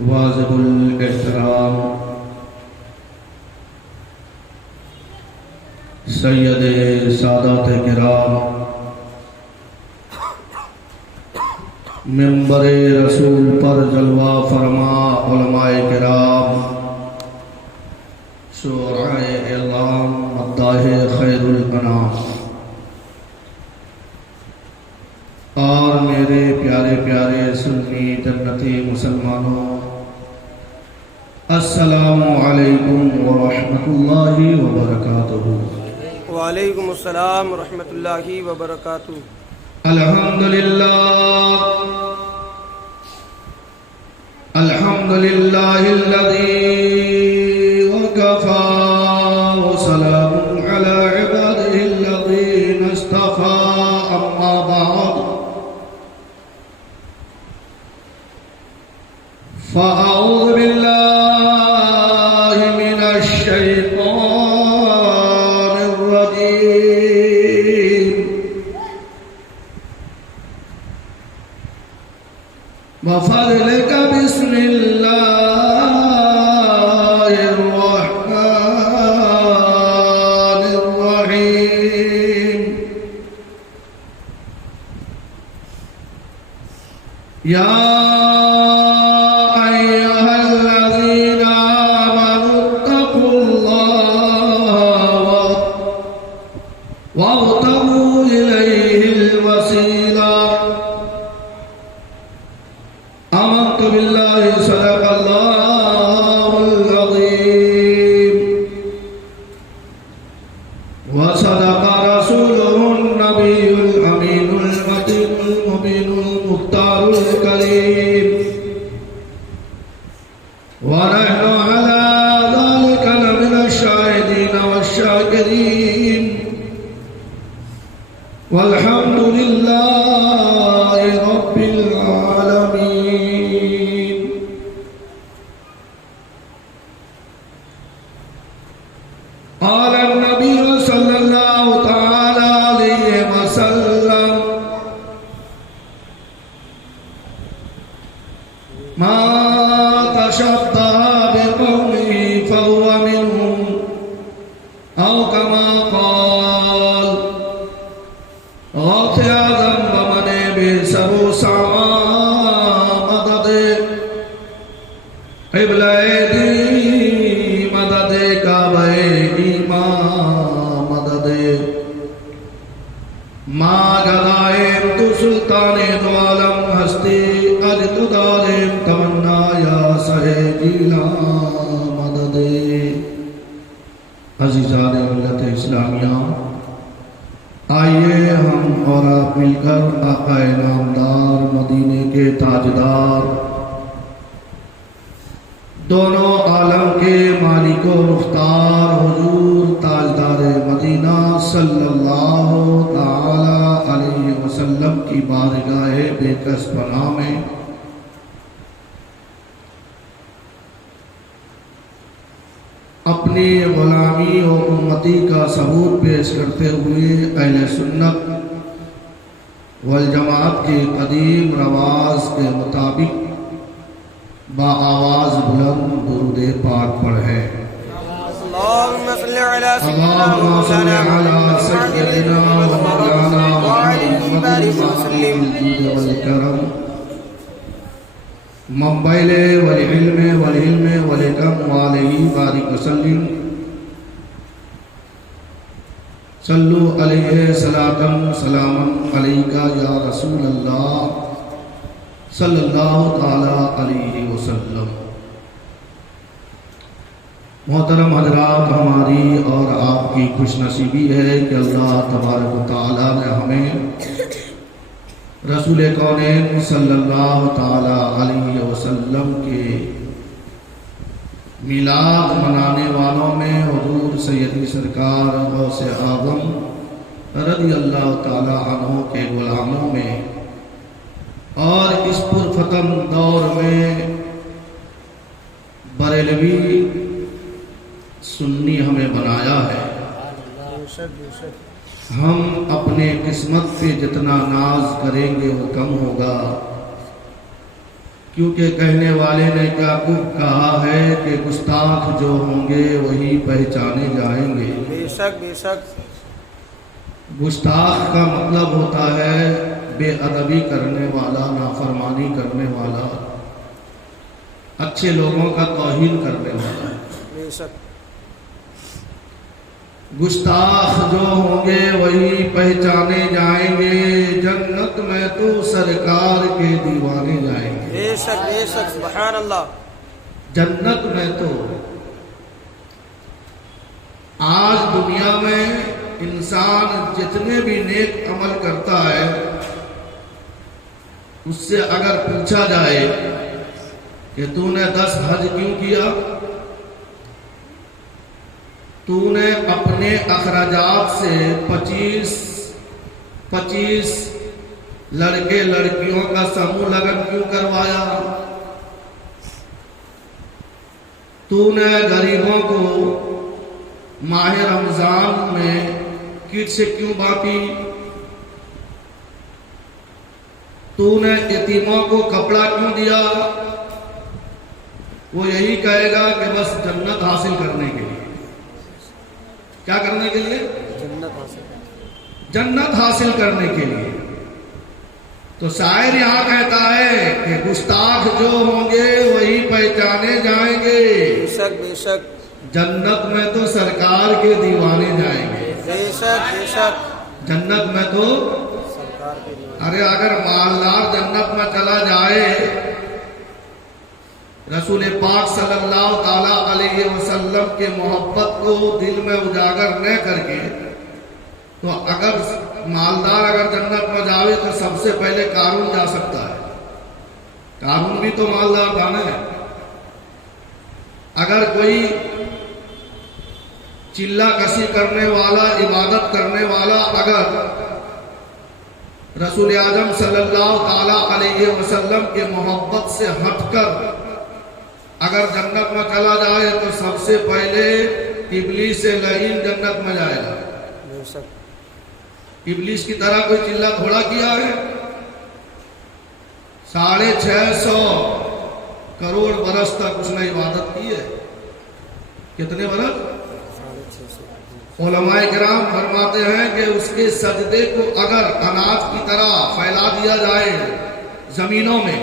واجب الاحترام سید سادات کرام منبر رسول پر جلوہ فرما علماء کرام شعراء اعلام مداح خیر الانام اور میرے پیارے پیارے سنی جنتی مسلمانوں، السلام علیکم ورحمۃ اللہ وبرکاتہ۔ وعلیکم السلام ورحمۃ اللہ وبرکاتہ۔ الحمدللہ الذی وکفی وسلام علی عبادہ الذین اصطفی، اما بعد فأعوذ باللہ من الشیطان الرجیم، وفضلک بسم اللہ الرحمن الرحیم، یا وابتغوا إليه الوسيلة، آمنت بالله صدق الله العظيم وصدق رسوله النبي الأمين المتين المبين المختار الكريم، ونحن على ذلك لمن الشاهدين والشاكرين، والحمد لله رب العالمين۔ قال النبي صلى الله تعالى عليه وسلم: ما تشبه بقومه فهو منهم، أو كما قال غوث اعظم بمنے بے سرو ساما مدد قبلہ دی مدد کعبہ ایمان مدد ماں گدائیم تو سلطان دو عالم ہستی اج تو داریم تمنا یا سہے جیلا مدد۔ عزیزان ملت اسلامیہ، آئیے ہم اور آپ مل کر آقا نامدار مدینے کے تاجدار، دونوں عالم کے مالک و مختار حضور تاجدار مدینہ صلی اللہ تعالی علیہ وسلم کی بارگاہ بے کس پناہ میں اپنی غلامی و امتی کا ثبوت پیش کرتے ہوئے اہل سنت والجماعت کے قدیم رواج کے مطابق با آواز بلند درود پاک پڑھیں۔ اللہم صلی علی سیدنا مولانا محمد والکرم منبعل والعلم والعلم والحکم وعلیہ بارک وسلم، صلو علیہ صلاۃ سلاما علیکہ یا رسول اللہ صلی اللہ تعالی علیہ وسلم۔ محترم حضرات، ہماری اور آپ کی خوش نصیبی ہے کہ اللہ تبارک و تعالی نے ہمیں رسول کونین صلی اللہ تعالی علیہ وسلم کے میلاد منانے والوں میں حضور سیدی سرکار غوث اعظم رضی اللہ تعالی عنہ کے غلاموں میں اور اس پرفتن دور میں بریلوی سنی ہمیں بنایا ہے۔ ہم اپنے قسمت پہ جتنا ناز کریں گے وہ کم ہوگا، کیونکہ کہنے والے نے کیا خوب کہا ہے کہ گستاخ جو ہوں گے وہی پہچانے جائیں گے۔ بے شک بے شک۔ گستاخ کا مطلب ہوتا ہے بے ادبی کرنے والا، نافرمانی کرنے والا، اچھے لوگوں کا توہین کرنے والا۔ بے شک۔ گستاخ جو ہوں گے وہی پہچانے جائیں گے، جنت میں تو سرکار کے دیوانے جائیں گے۔ بے شک بے شک، سبحان اللہ۔ جنت میں تو آج دنیا میں انسان جتنے بھی نیک عمل کرتا ہے اس سے اگر پوچھا جائے کہ تو نے 10 حج کیوں کیا، تو نے اپنے اخراجات سے 25 لڑکے لڑکیوں کا سموہ لگن کیوں کروایا، تو نے غریبوں کو ماہ رمضان میں کٹ سے کیوں بانٹی، تو نے یتیموں کو کپڑا کیوں دیا، وہ یہی کہے گا کہ بس جنت حاصل کرنے کے لیے۔ کیا کرنے کے لیے؟ جنت حاصل کرنے کے لیے۔ تو شاعر یہاں کہتا ہے کہ گستاخ جو ہوں گے وہی پہچانے جائیں گے، بے شک بے شک، جنت میں تو سرکار کے دیوانے جائیں گے۔ بے شک بے شک، جنت میں تو ارے اگر مالدار جنت میں چلا جائے، رسول پاک صلی اللہ تعالی علیہ وسلم کے محبت کو دل میں اجاگر نہ کر کے، تو اگر مالدار اگر جنت میں جاوے تو سب سے پہلے قارون جا سکتا ہے۔ قارون بھی تو مالدار تھا نا۔ اگر کوئی چلہ کشی کرنے والا، عبادت کرنے والا اگر رسول اعظم صلی اللہ تعالی علیہ وسلم کے محبت سے ہٹ کر اگر جنت میں چلا جائے تو سب سے پہلے ابلیس سے لعین جنت میں جائے گا۔ بے شک۔ ابلیس کی طرح کوئی چلہ تھوڑا کیا ہے؟ 650 کروڑ برس تک اس نے عبادت کی ہے۔ کتنے برس؟ 650۔ علماء کرام فرماتے ہیں کہ اس کے سجدے کو اگر اناج کی طرح پھیلا دیا جائے زمینوں میں،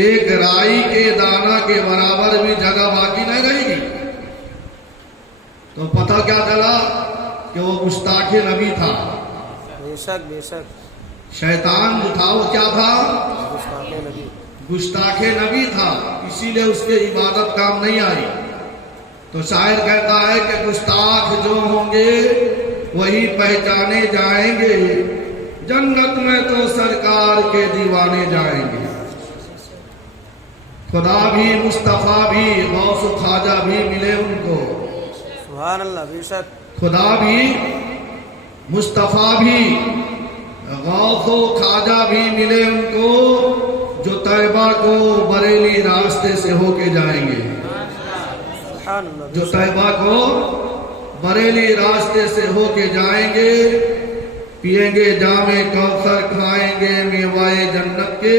ایک رائی کے دانہ کے برابر بھی جگہ باقی نہیں رہے گی، تو پتہ کیا چلا کہ وہ گستاخ نبی تھا۔ بے شک بے شک، شیطان جو تھا وہ کیا تھا؟ گستاخ نبی، گستاخ نبی تھا، اسی لیے اس کے عبادت کام نہیں آئی۔ تو شاعر کہتا ہے کہ گستاخ جو ہوں گے وہی پہچانے جائیں گے، جنت میں تو سرکار کے دیوانے جائیں گے۔ خدا بھی، مصطفیٰ بھی، غوث و خواجہ بھی ملے ان کو۔ سبحان اللہ، بے شک۔ خدا بھی، مصطفیٰ بھی، غوث و خواجہ بھی ملے ان کو، جو طیبہ کو بریلی راستے سے ہو کے جائیں گے۔ سبحان اللہ، جو طیبہ کو بریلی راستے سے ہو کے جائیں گے، پیئیں گے جام کوثر، کھائیں گے میوائے جنت کے،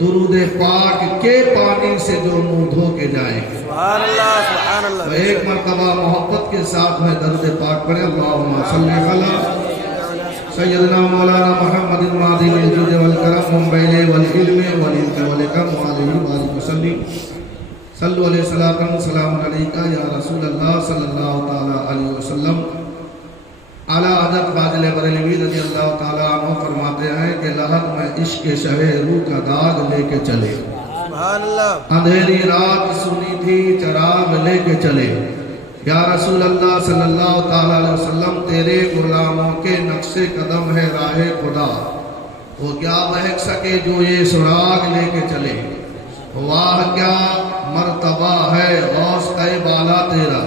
درود پاک کے پانی سے جو منہ دھو کے جائیں گے۔ سبحان اللہ، سبحان اللہ۔ تو ایک مرتبہ محبت کے ساتھ میں درود پاک پڑھیں۔ اللہم صلی علی سیدنا مولانا محمد معدن الجود والکرم منبعل والعلم والانت والکم وعلیہ وآلہ وسلم۔ صلو علیہ صلاۃ سلام علیکہ یا رسول اللہ صلی اللہ تعالی علیہ وسلم۔ اعلیٰ حضرت فاضل بریلوی رضی اللہ تعالیٰ عنہ فرماتے ہیں کہ لحد میں عشق شہ روح کا داغ لے کے چلے، سبحان اللہ۔ اندھیری رات سنی تھی چراغ لے کے چلے، یا رسول اللہ صلی اللہ تعالیٰ علیہ وسلم تیرے غلاموں کے نقش قدم ہے راہ خدا، وہ کیا بہک سکے جو یہ سراغ لے کے چلے، واہ کیا مرتبہ ہے غوث اے بالا تیرا،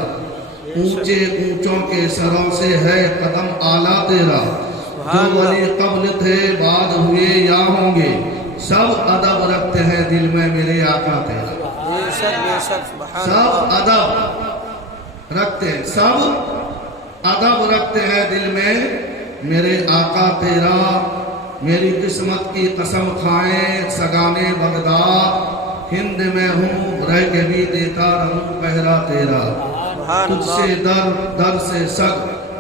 اونچے اونچوں کے سروں سے ہے قدم اعلیٰ تیرا، جو ولی قبل تھے بعد ہوئے یا ہوں گے، سب ادب رکھتے ہیں دل میں میرے آقا تیرا۔ بے شک بے شک، سبحان اللہ۔ سب ادب رکھتے ہیں، سب ادب رکھتے ہیں دل میں میرے آقا تیرا، میری قسمت کی قسم کھائیں سگانے بغداد، ہند میں ہوں رہ کے بھی دیتا رہوں پہرا تیرا، تجھ سے در در سے سگ،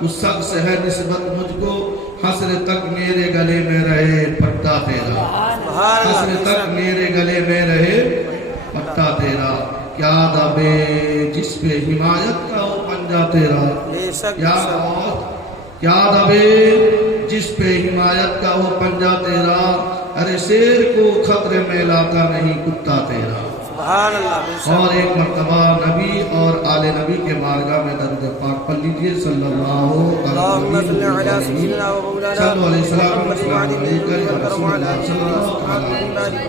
اس سگ سے ہے نسبت مجھ کو، حسر تک میرے گلے میں رہے پٹا تیرا، حسر تک میرے گلے میں رہے پٹا تیرا، کیا دبے جس پہ حمایت کا ہو پنجا تیرا، کیا دبے جس پہ حمایت کا ہو پنجا تیرا، ارے شیر کو خطرے میں لاتا نہیں کتا تیرا۔ اور ایک مرتبہ نبی اور آل نبی کے بارگاہ میں درود پاک پڑھ لیجئے، صلی اللہ علیہ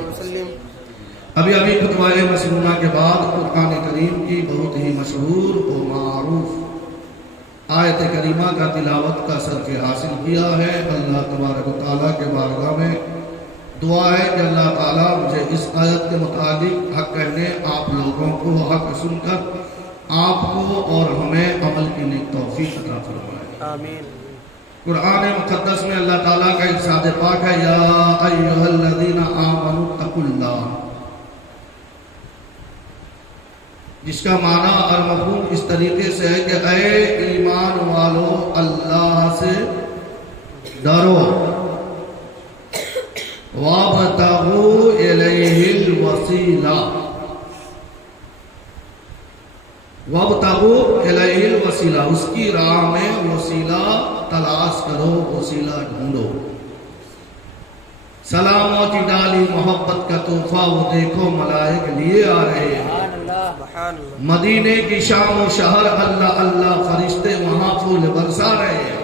وسلم۔ ابھی خطبہ مسنونہ کے بعد قرآن کریم کی بہت ہی مشہور و معروف آیت کریمہ کا تلاوت کا سرف حاصل کیا ہے۔ اللہ تبارک و تعالیٰ کے بارگاہ میں دعا ہے کہ اللہ تعالیٰ مجھے اس آیت کے مطابق حق کہنے، آپ لوگوں کو حق سن کر آپ کو اور ہمیں عمل کی نیک توفیق عطا فرمائے، آمین۔ قرآن مقدس میں اللہ تعالیٰ کا ارشاد پاک ہے، یا ایھا الذین آمنوا اتقوا اللہ، جس کا معنی اور مفہوم اس طریقے سے ہے کہ اے ایمان والو اللہ سے ڈرو، وَابْتَغُوا إِلَيْهِ الْوَسِيلَةَ، وَابْتَغُوا إِلَيْهِ الْوَسِيلَةَ، اس کی راہ میں وسیلہ تلاش کرو، وسیلہ ڈھونڈو۔ سلامتی ڈالی محبت کا تحفہ وہ دیکھو ملائک لیے آ رہے ہیں، مدینے کی شام و شہر اللہ اللہ فرشتے وہاں پھول برسا رہے ہیں۔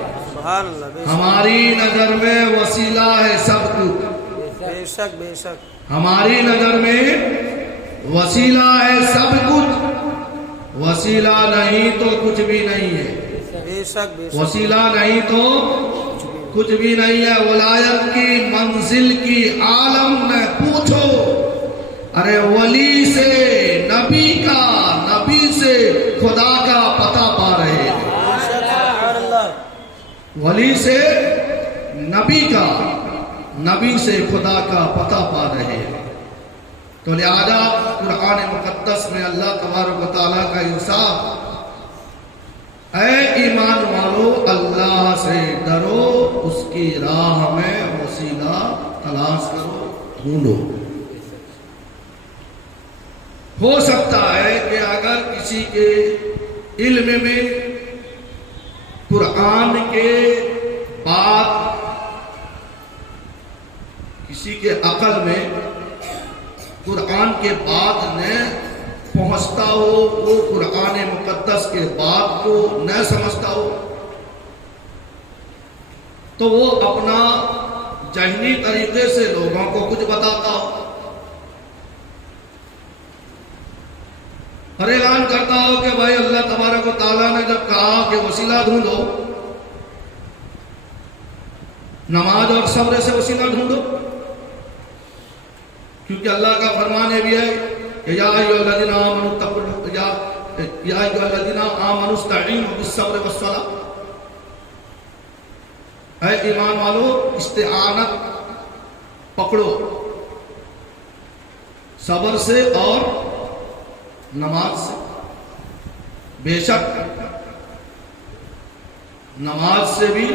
ہماری نظر میں وسیلہ ہے سب کچھ، بے شک بے شک، ہماری نظر میں وسیلہ ہے سب کچھ، وسیلہ نہیں تو کچھ بھی نہیں ہے، بے شک بے شک، وسیلہ نہیں تو کچھ بھی نہیں ہے۔ ولایت کی منزل کی عالم میں پوچھو، ارے ولی سے نبی کا، نبی سے خدا کا پتہ پا رہے ہیں، ولی سے نبی کا، نبی سے خدا کا پتہ پا رہے ہیں۔ تو لہذا قرآن مقدس میں اللہ تبارک و تعالیٰ کا ارشاد، اے ایمان والو اللہ سے ڈرو، اس کی راہ میں وسیلہ تلاش کرو، ڈھونڈو۔ ہو سکتا ہے کہ اگر کسی کے علم میں قرآن کے بعد، کسی کے عقل میں قرآن کے بعد نہ پہنچتا ہو، وہ قرآن مقدس کے بعد کو نہ سمجھتا ہو، تو وہ اپنا ذہنی طریقے سے لوگوں کو کچھ بتاتا ہو، اور اعلان کرتا ہو کہ بھائی اللہ تبارک و تعالیٰ نے جب کہا کہ وسیلہ ڈھونڈو، نماز اور صبر سے وسیلہ ڈھونڈو، کیونکہ اللہ کا فرمان بھی ہے کہ یا ایھا الذین آمنوا اتقوا اللہ، یا ایھا الذین آمنوا استعینوا بالصبر والصلاۃ، اے ایمان والو استعانت پکڑو صبر سے اور نماز سے۔ بے شک نماز سے بھی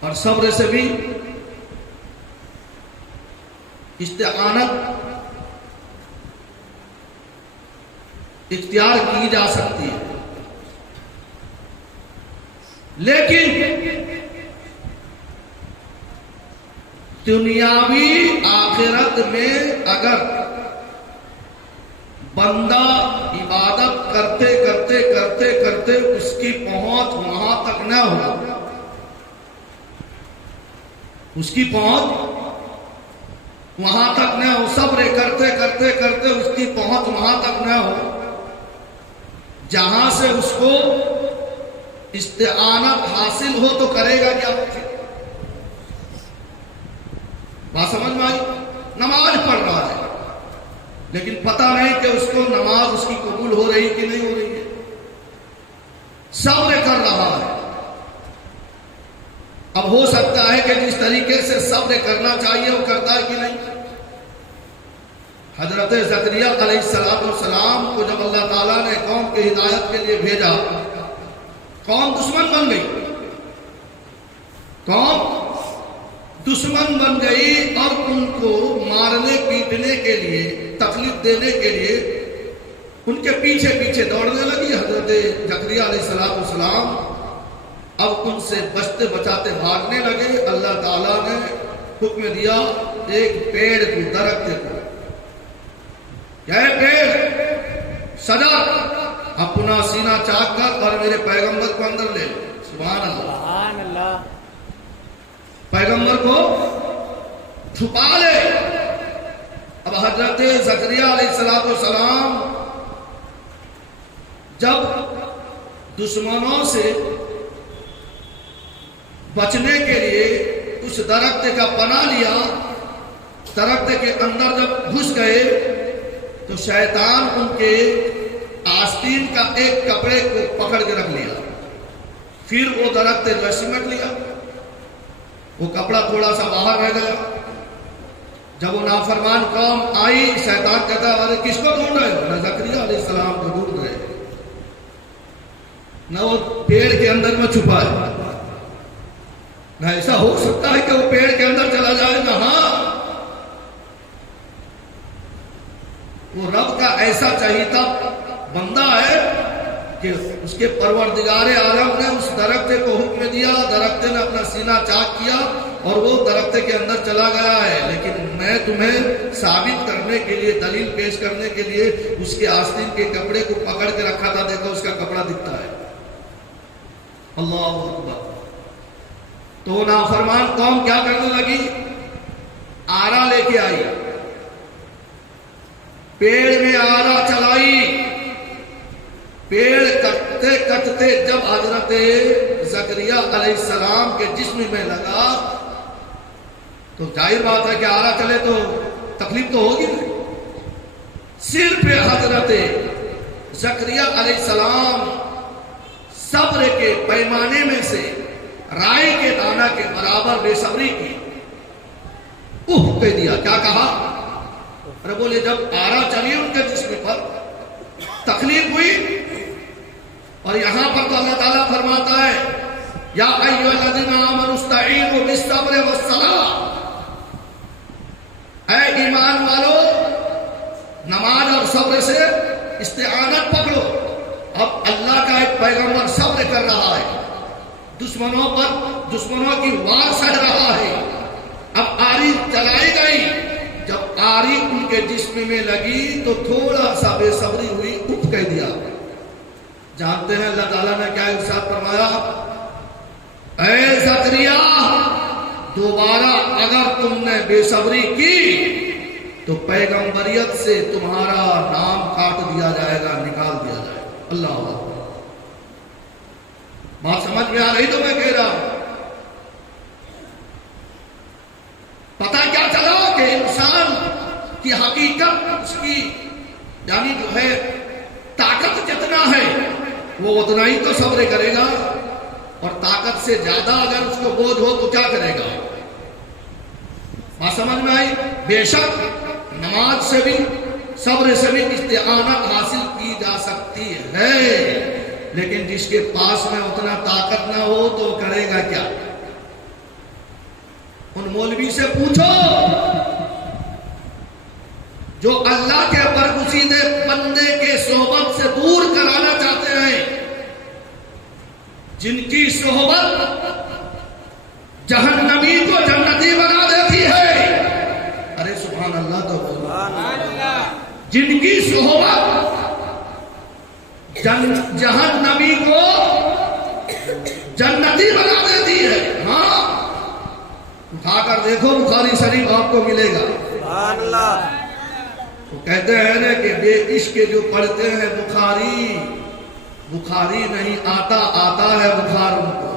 اور صبر سے بھی استعانت اختیار کی جا سکتی ہے، لیکن دنیاوی آخرت میں اگر بندہ عبادت کرتے کرتے کرتے کرتے اس کی پہنچ وہاں تک نہ ہو، اس کی پہنچ وہاں تک نہ ہو، صبر کرتے کرتے کرتے اس کی پہنچ وہاں تک نہ ہو جہاں سے اس کو استعانت حاصل ہو، تو کرے گا کیا؟ بات سمجھ میں آئی؟ نماز پڑھ رہا ہے لیکن پتہ نہیں کہ اس کو نماز اس کی قبول ہو رہی کہ نہیں ہو رہی ہے، صبر کر رہا ہے اب ہو سکتا ہے کہ جس طریقے سے صبر کرنا چاہیے وہ کرتا ہے کہ نہیں. حضرت زکریا علیہ السلام کو جب اللہ تعالیٰ نے قوم کی ہدایت کے لیے بھیجا، قوم دشمن بن گئی. قوم دشمن بن گئی اور ان کو مارنے پیٹنے کے لیے، تکلیف دینے کے لیے ان کے پیچھے پیچھے دوڑنے لگی. حضرت زکریا علیہ السلام اب ان سے بچتے بچاتے بھاگنے لگے. اللہ تعالیٰ نے حکم دیا ایک پیڑ کو، درخت کو، کیا ہے پیڑ سجا، اپنا سینہ چاک کر اور میرے پیغمبر کو اندر لے لو. سبحان اللہ، سبحان اللہ. پیغمبر کو چھپا لے. اب حضرت زکریا علیہ السلام جب دشمنوں سے بچنے کے لیے اس درخت کا پناہ لیا، درخت کے اندر جب گھس گئے تو شیطان ان کے آستین کا ایک کپڑے کو پکڑ کے رکھ لیا. پھر وہ درخت جو سمٹ لیا، وہ کپڑا تھوڑا سا باہر رہ گیا. جب وہ نافرمان قوم آئی، شیطان کہتا ہے کس کو ڈھونڈ رہے ہو؟ زکریا علیہ السلام کو ڈھونڈ رہے. نہ وہ پیڑ کے اندر میں چھپا ہے، نہ ایسا ہو سکتا ہے کہ وہ پیڑ کے اندر چلا جائے. نہ ہاں، وہ رب کا ایسا چہیتا بندہ ہے کہ اس کے پروردگار عالم نے اس درخت کو حکم دیا، درخت نے اپنا سینہ چاک کیا اور وہ درخت کے اندر چلا گیا ہے. لیکن میں تمہیں ثابت کرنے کے لیے، دلیل پیش کرنے کے لیے اس کے آستین کے کپڑے کو پکڑ کے رکھا تھا. دیکھو اس کا کپڑا دکھتا ہے. اللہ اکبر. تو نافرمان قوم کیا کرنے لگی؟ آرا لے کے آئی، پیڑ میں آرا چلائی. پیڑ کٹتے کٹتے جب حضرت زکریا علیہ السلام کے جسم میں لگا تو ظاہر بات ہے کہ آرا چلے تو تکلیف تو ہوگی. صرف حضرت زکریا علیہ السلام صبر کے پیمانے میں سے رائی کے دانہ کے برابر بے صبری کی. کہہ دیا. کیا کہا؟ ارے بولے جب آرا چلی ان کے جسم پر تکلیف ہوئی. اور یہاں پر تو اللہ تعالیٰ فرماتا ہے یا ایھا الذین آمنوا استعینوا بالصبر والصلاۃ، اے ایمان والو نماز اور صبر سے استعانت پکڑو. اب اللہ کا ایک پیغمبر صبر کر رہا ہے، دشمنوں کی وار سہ رہا ہے. اب آری چلائی گئی، جب آری ان کے جسم میں لگی تو تھوڑا سا بے صبری ہوئی، اٹھ کہہ دیا. جانتے ہیں اللہ تعالیٰ نے کیا ارشاد فرمایا؟ اے زکریا دوبارہ اگر تم نے بے صبری کی تو پیغمبریت سے تمہارا نام کاٹ دیا جائے گا، نکال دیا جائے گا. اللہ اکبر. بات سمجھ میں آ رہی تو میں کہہ رہا ہوں. پتہ کیا چلا کہ انسان کی حقیقت، اس کی یعنی جو ہے طاقت جتنا ہے وہ اتنا ہی تو صبر کرے گا، اور طاقت سے زیادہ اگر اس کو بوجھ ہو تو کیا کرے گا. بات سمجھ میں آئی؟ بے شک نماز سے بھی صبر سے بھی استعانت حاصل کی جا سکتی ہے، لیکن جس کے پاس میں اتنا طاقت نہ ہو تو کرے گا کیا؟ ان مولوی سے پوچھو جو اللہ کے برگزیدے بندے کے صحبت سے دور کرانا چاہتے ہیں، جن کی صحبت جہنمی کو جنتی بنا دیتی ہے. ارے سبحان اللہ. تو جن کی صحبت جہنمی کو جنتی بنا دیتی ہے. ہاں اٹھا کر دیکھو بخاری شریف آپ کو ملے گا. سبحان اللہ. وہ کہتے ہیں نا کہ بے عشق جو پڑھتے ہیں بخاری نہیں آتا، آتا ہے بخار ان کو.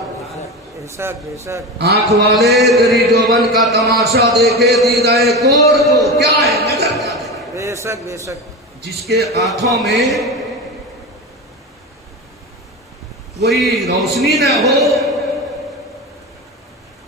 آنکھ والے تیری جوبن کا تماشا دیکھے دیدہ کور کو کیا ہے نظر کیا ہے. بے شک بے شک. جس کے آنکھوں میں کوئی روشنی نہ ہو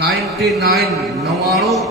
99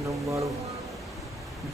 99।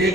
1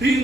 3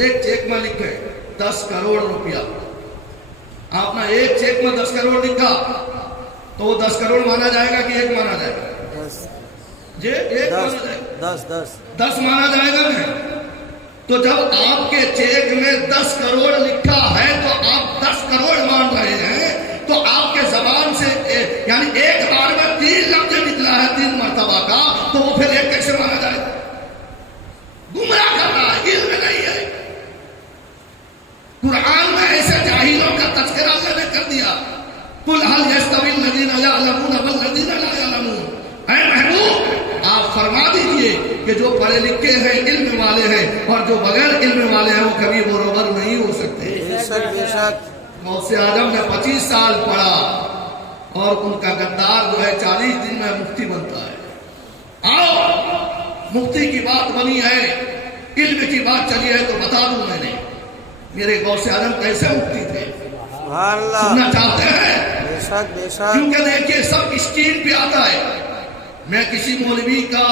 ایک چیک میں لکھے 10 کروڑ روپیہ، آپ نے ایک چیک میں 10 کروڑ لکھا تو وہ 10 کروڑ مانا جائے گا کہ ایک مانا جائے گا؟ جی ایک مانا جائے گا، 10 مانا جائے گا نا۔ تو جب آپ کے چیک میں 10 کروڑ لکھا ہے تو آپ 10 کروڑ مان رہے ہیں، تو آپ کے زبان سے یعنی ایک بار میں 3 لفظ نکلا ہے 3 مرتبہ کا، تو وہ پھر ایک کیسے مانا جائے گا؟ گمراہ کر رہا ہے، علم نہیں ہے۔ قرآن میں ایسے جاہلوں کا تذکرہ اللہ نے کر دیا، قل هل يستوي الذين يعلمون والذين لا يعلمون۔ اے محبوب آپ فرما دیجئے کہ جو پڑھے لکھے ہیں، علم والے ہیں، اور جو بغیر علم والے ہیں وہ کبھی برابر نہیں ہو سکتے۔ بے شک غوث اعظم نے 25 سال پڑھا اور ان کا غدار جو ہے 40 دن میں مفتی بنتا ہے۔ آؤ مفتی کی بات بنی ہے، علم کی بات چلی ہے تو بتا دوں میں نے میرے غوث اعظم کیسے مفتی تھے، سننا چاہتے ہیں؟ بے شک بے شک۔ کیونکہ دیکھیے سب اسکرین پہ آتا ہے، میں کسی مولوی کا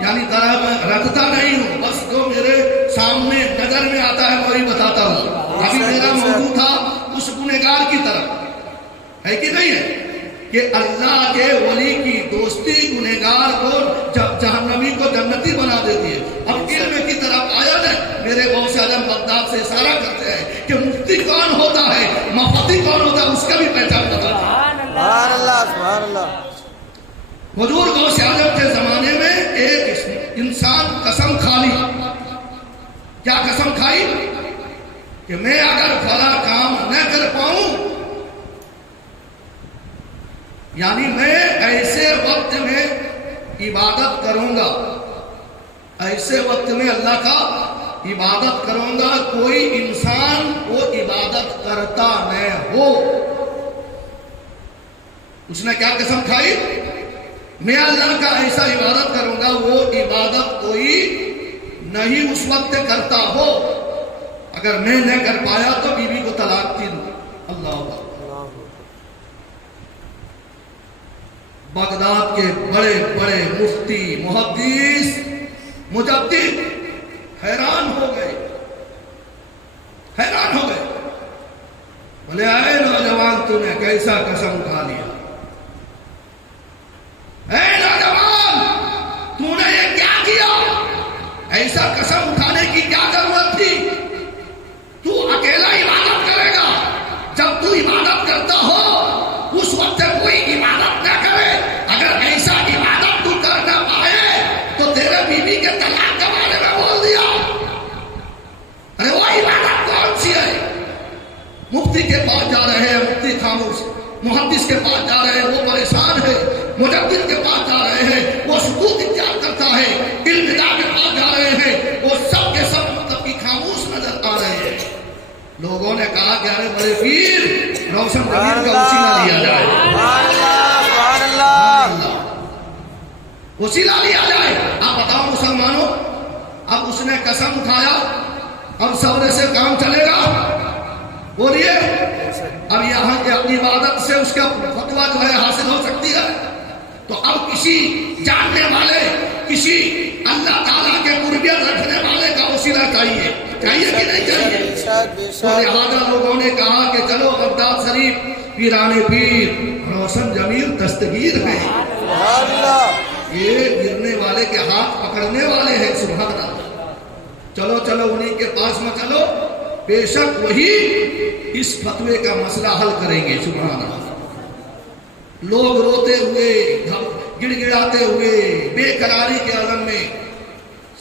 یعنی طرح میں رکھتا نہیں ہوں، بس جو میرے سامنے نظر میں آتا ہے وہی بتاتا ہوں۔ ابھی میرا موضوع تھا اس گنہگار کی طرف، ہے کہ نہیں ہے کہ اللہ کے ولی کی دوستی گنہگار کو جہنمی کو جنتی بنا دیتی ہے۔ اب علم کی طرف آیا نا، میرے غوث اعظم بغداد سے اشارہ کرتے ہیں کہ مفتی کون ہوتا ہے، مفتی کون ہوتا ہے، اس کا بھی پہچان بتا دیں۔ سبحان اللہ سبحان اللہ۔ حضور غوث اعظم کے زمانے میں ایک انسان قسم کھا لی، کیا قسم کھائی؟ کہ میں اگر فلاں کام نہ کر پاؤں، یعنی میں ایسے وقت میں عبادت کروں گا، ایسے وقت میں اللہ کا عبادت کروں گا کوئی انسان وہ عبادت کرتا نہ ہو۔ اس نے کیا قسم کھائی؟ میں اللہ کا ایسا عبادت کروں گا وہ عبادت کوئی نہیں اس وقت کرتا ہو، اگر میں نہ کر پایا تو بیوی کو طلاق دوں۔ اللہ اکبر۔ بغداد کے بڑے بڑے مفتی، محدث، مجدد حیران ہو گئے، حیران ہو گئے، بولے اے نوجوان تو نے کیسا قسم کھا لیا؟ اے نوجوان تو نے یہ کیا کیا؟ ایسا قسم اٹھانے کی کیا ضرورت تھی؟ تو اکیلا عبادت کرے گا، جب تو عبادت کرتا ہو اس وقت کوئی عبادت نہ کرے، اگر ایسا عبادت تو کر نہ پائے تو تیرے بیوی کے طلاق کے بارے میں بول دیا۔ ارے وہ عبادت کون سی ہے؟ مفتی کے پاس جا رہے ہیں، مفتی خاموش، محدث کے پاس جا رہے ہیں وہ پریشان ہے، مجدد کے پاس جا رہے ہیں وہ سکوت اختیار کرتا ہے، علم دار کے پاس جا رہے ہیں وہ سب کے سب مطلب کی خاموش نظر آ رہے ہیں۔ لوگوں نے کہا کہ ارے بڑے پیر روشن ضمیر کا وسیلہ لیا جائے، سبحان اللہ، وسیلہ لیا جائے۔ آپ بتاؤ مسلمانوں، اب اس نے قسم کھایا، اب صبر سے کام چلے گا؟ بولیے، اب یہاں کی عبادت سے اس کا فتویٰ جو ہے حاصل ہو سکتی ہے؟ تو اب کسی جاننے والے، کسی اللہ تعالیٰ کے قربیت رکھنے والے کا وسیلہ چاہیے، چاہیے کہ نہیں چاہیے؟ تو لہٰذا لوگوں نے کہا کہ چلو بغداد شریف پیران پیر روشن ضمیر دستگیر ہیں، یہ گرنے والے کے ہاتھ پکڑنے والے ہیں، سبحان اللہ، چلو چلو انہیں کے پاس میں چلو، بے شک وہی اس فتوے کا مسئلہ حل کریں گے، سبحان اللہ۔ لوگ روتے ہوئے، گڑ گڑاتے ہوئے، بے قراری کے عالم میں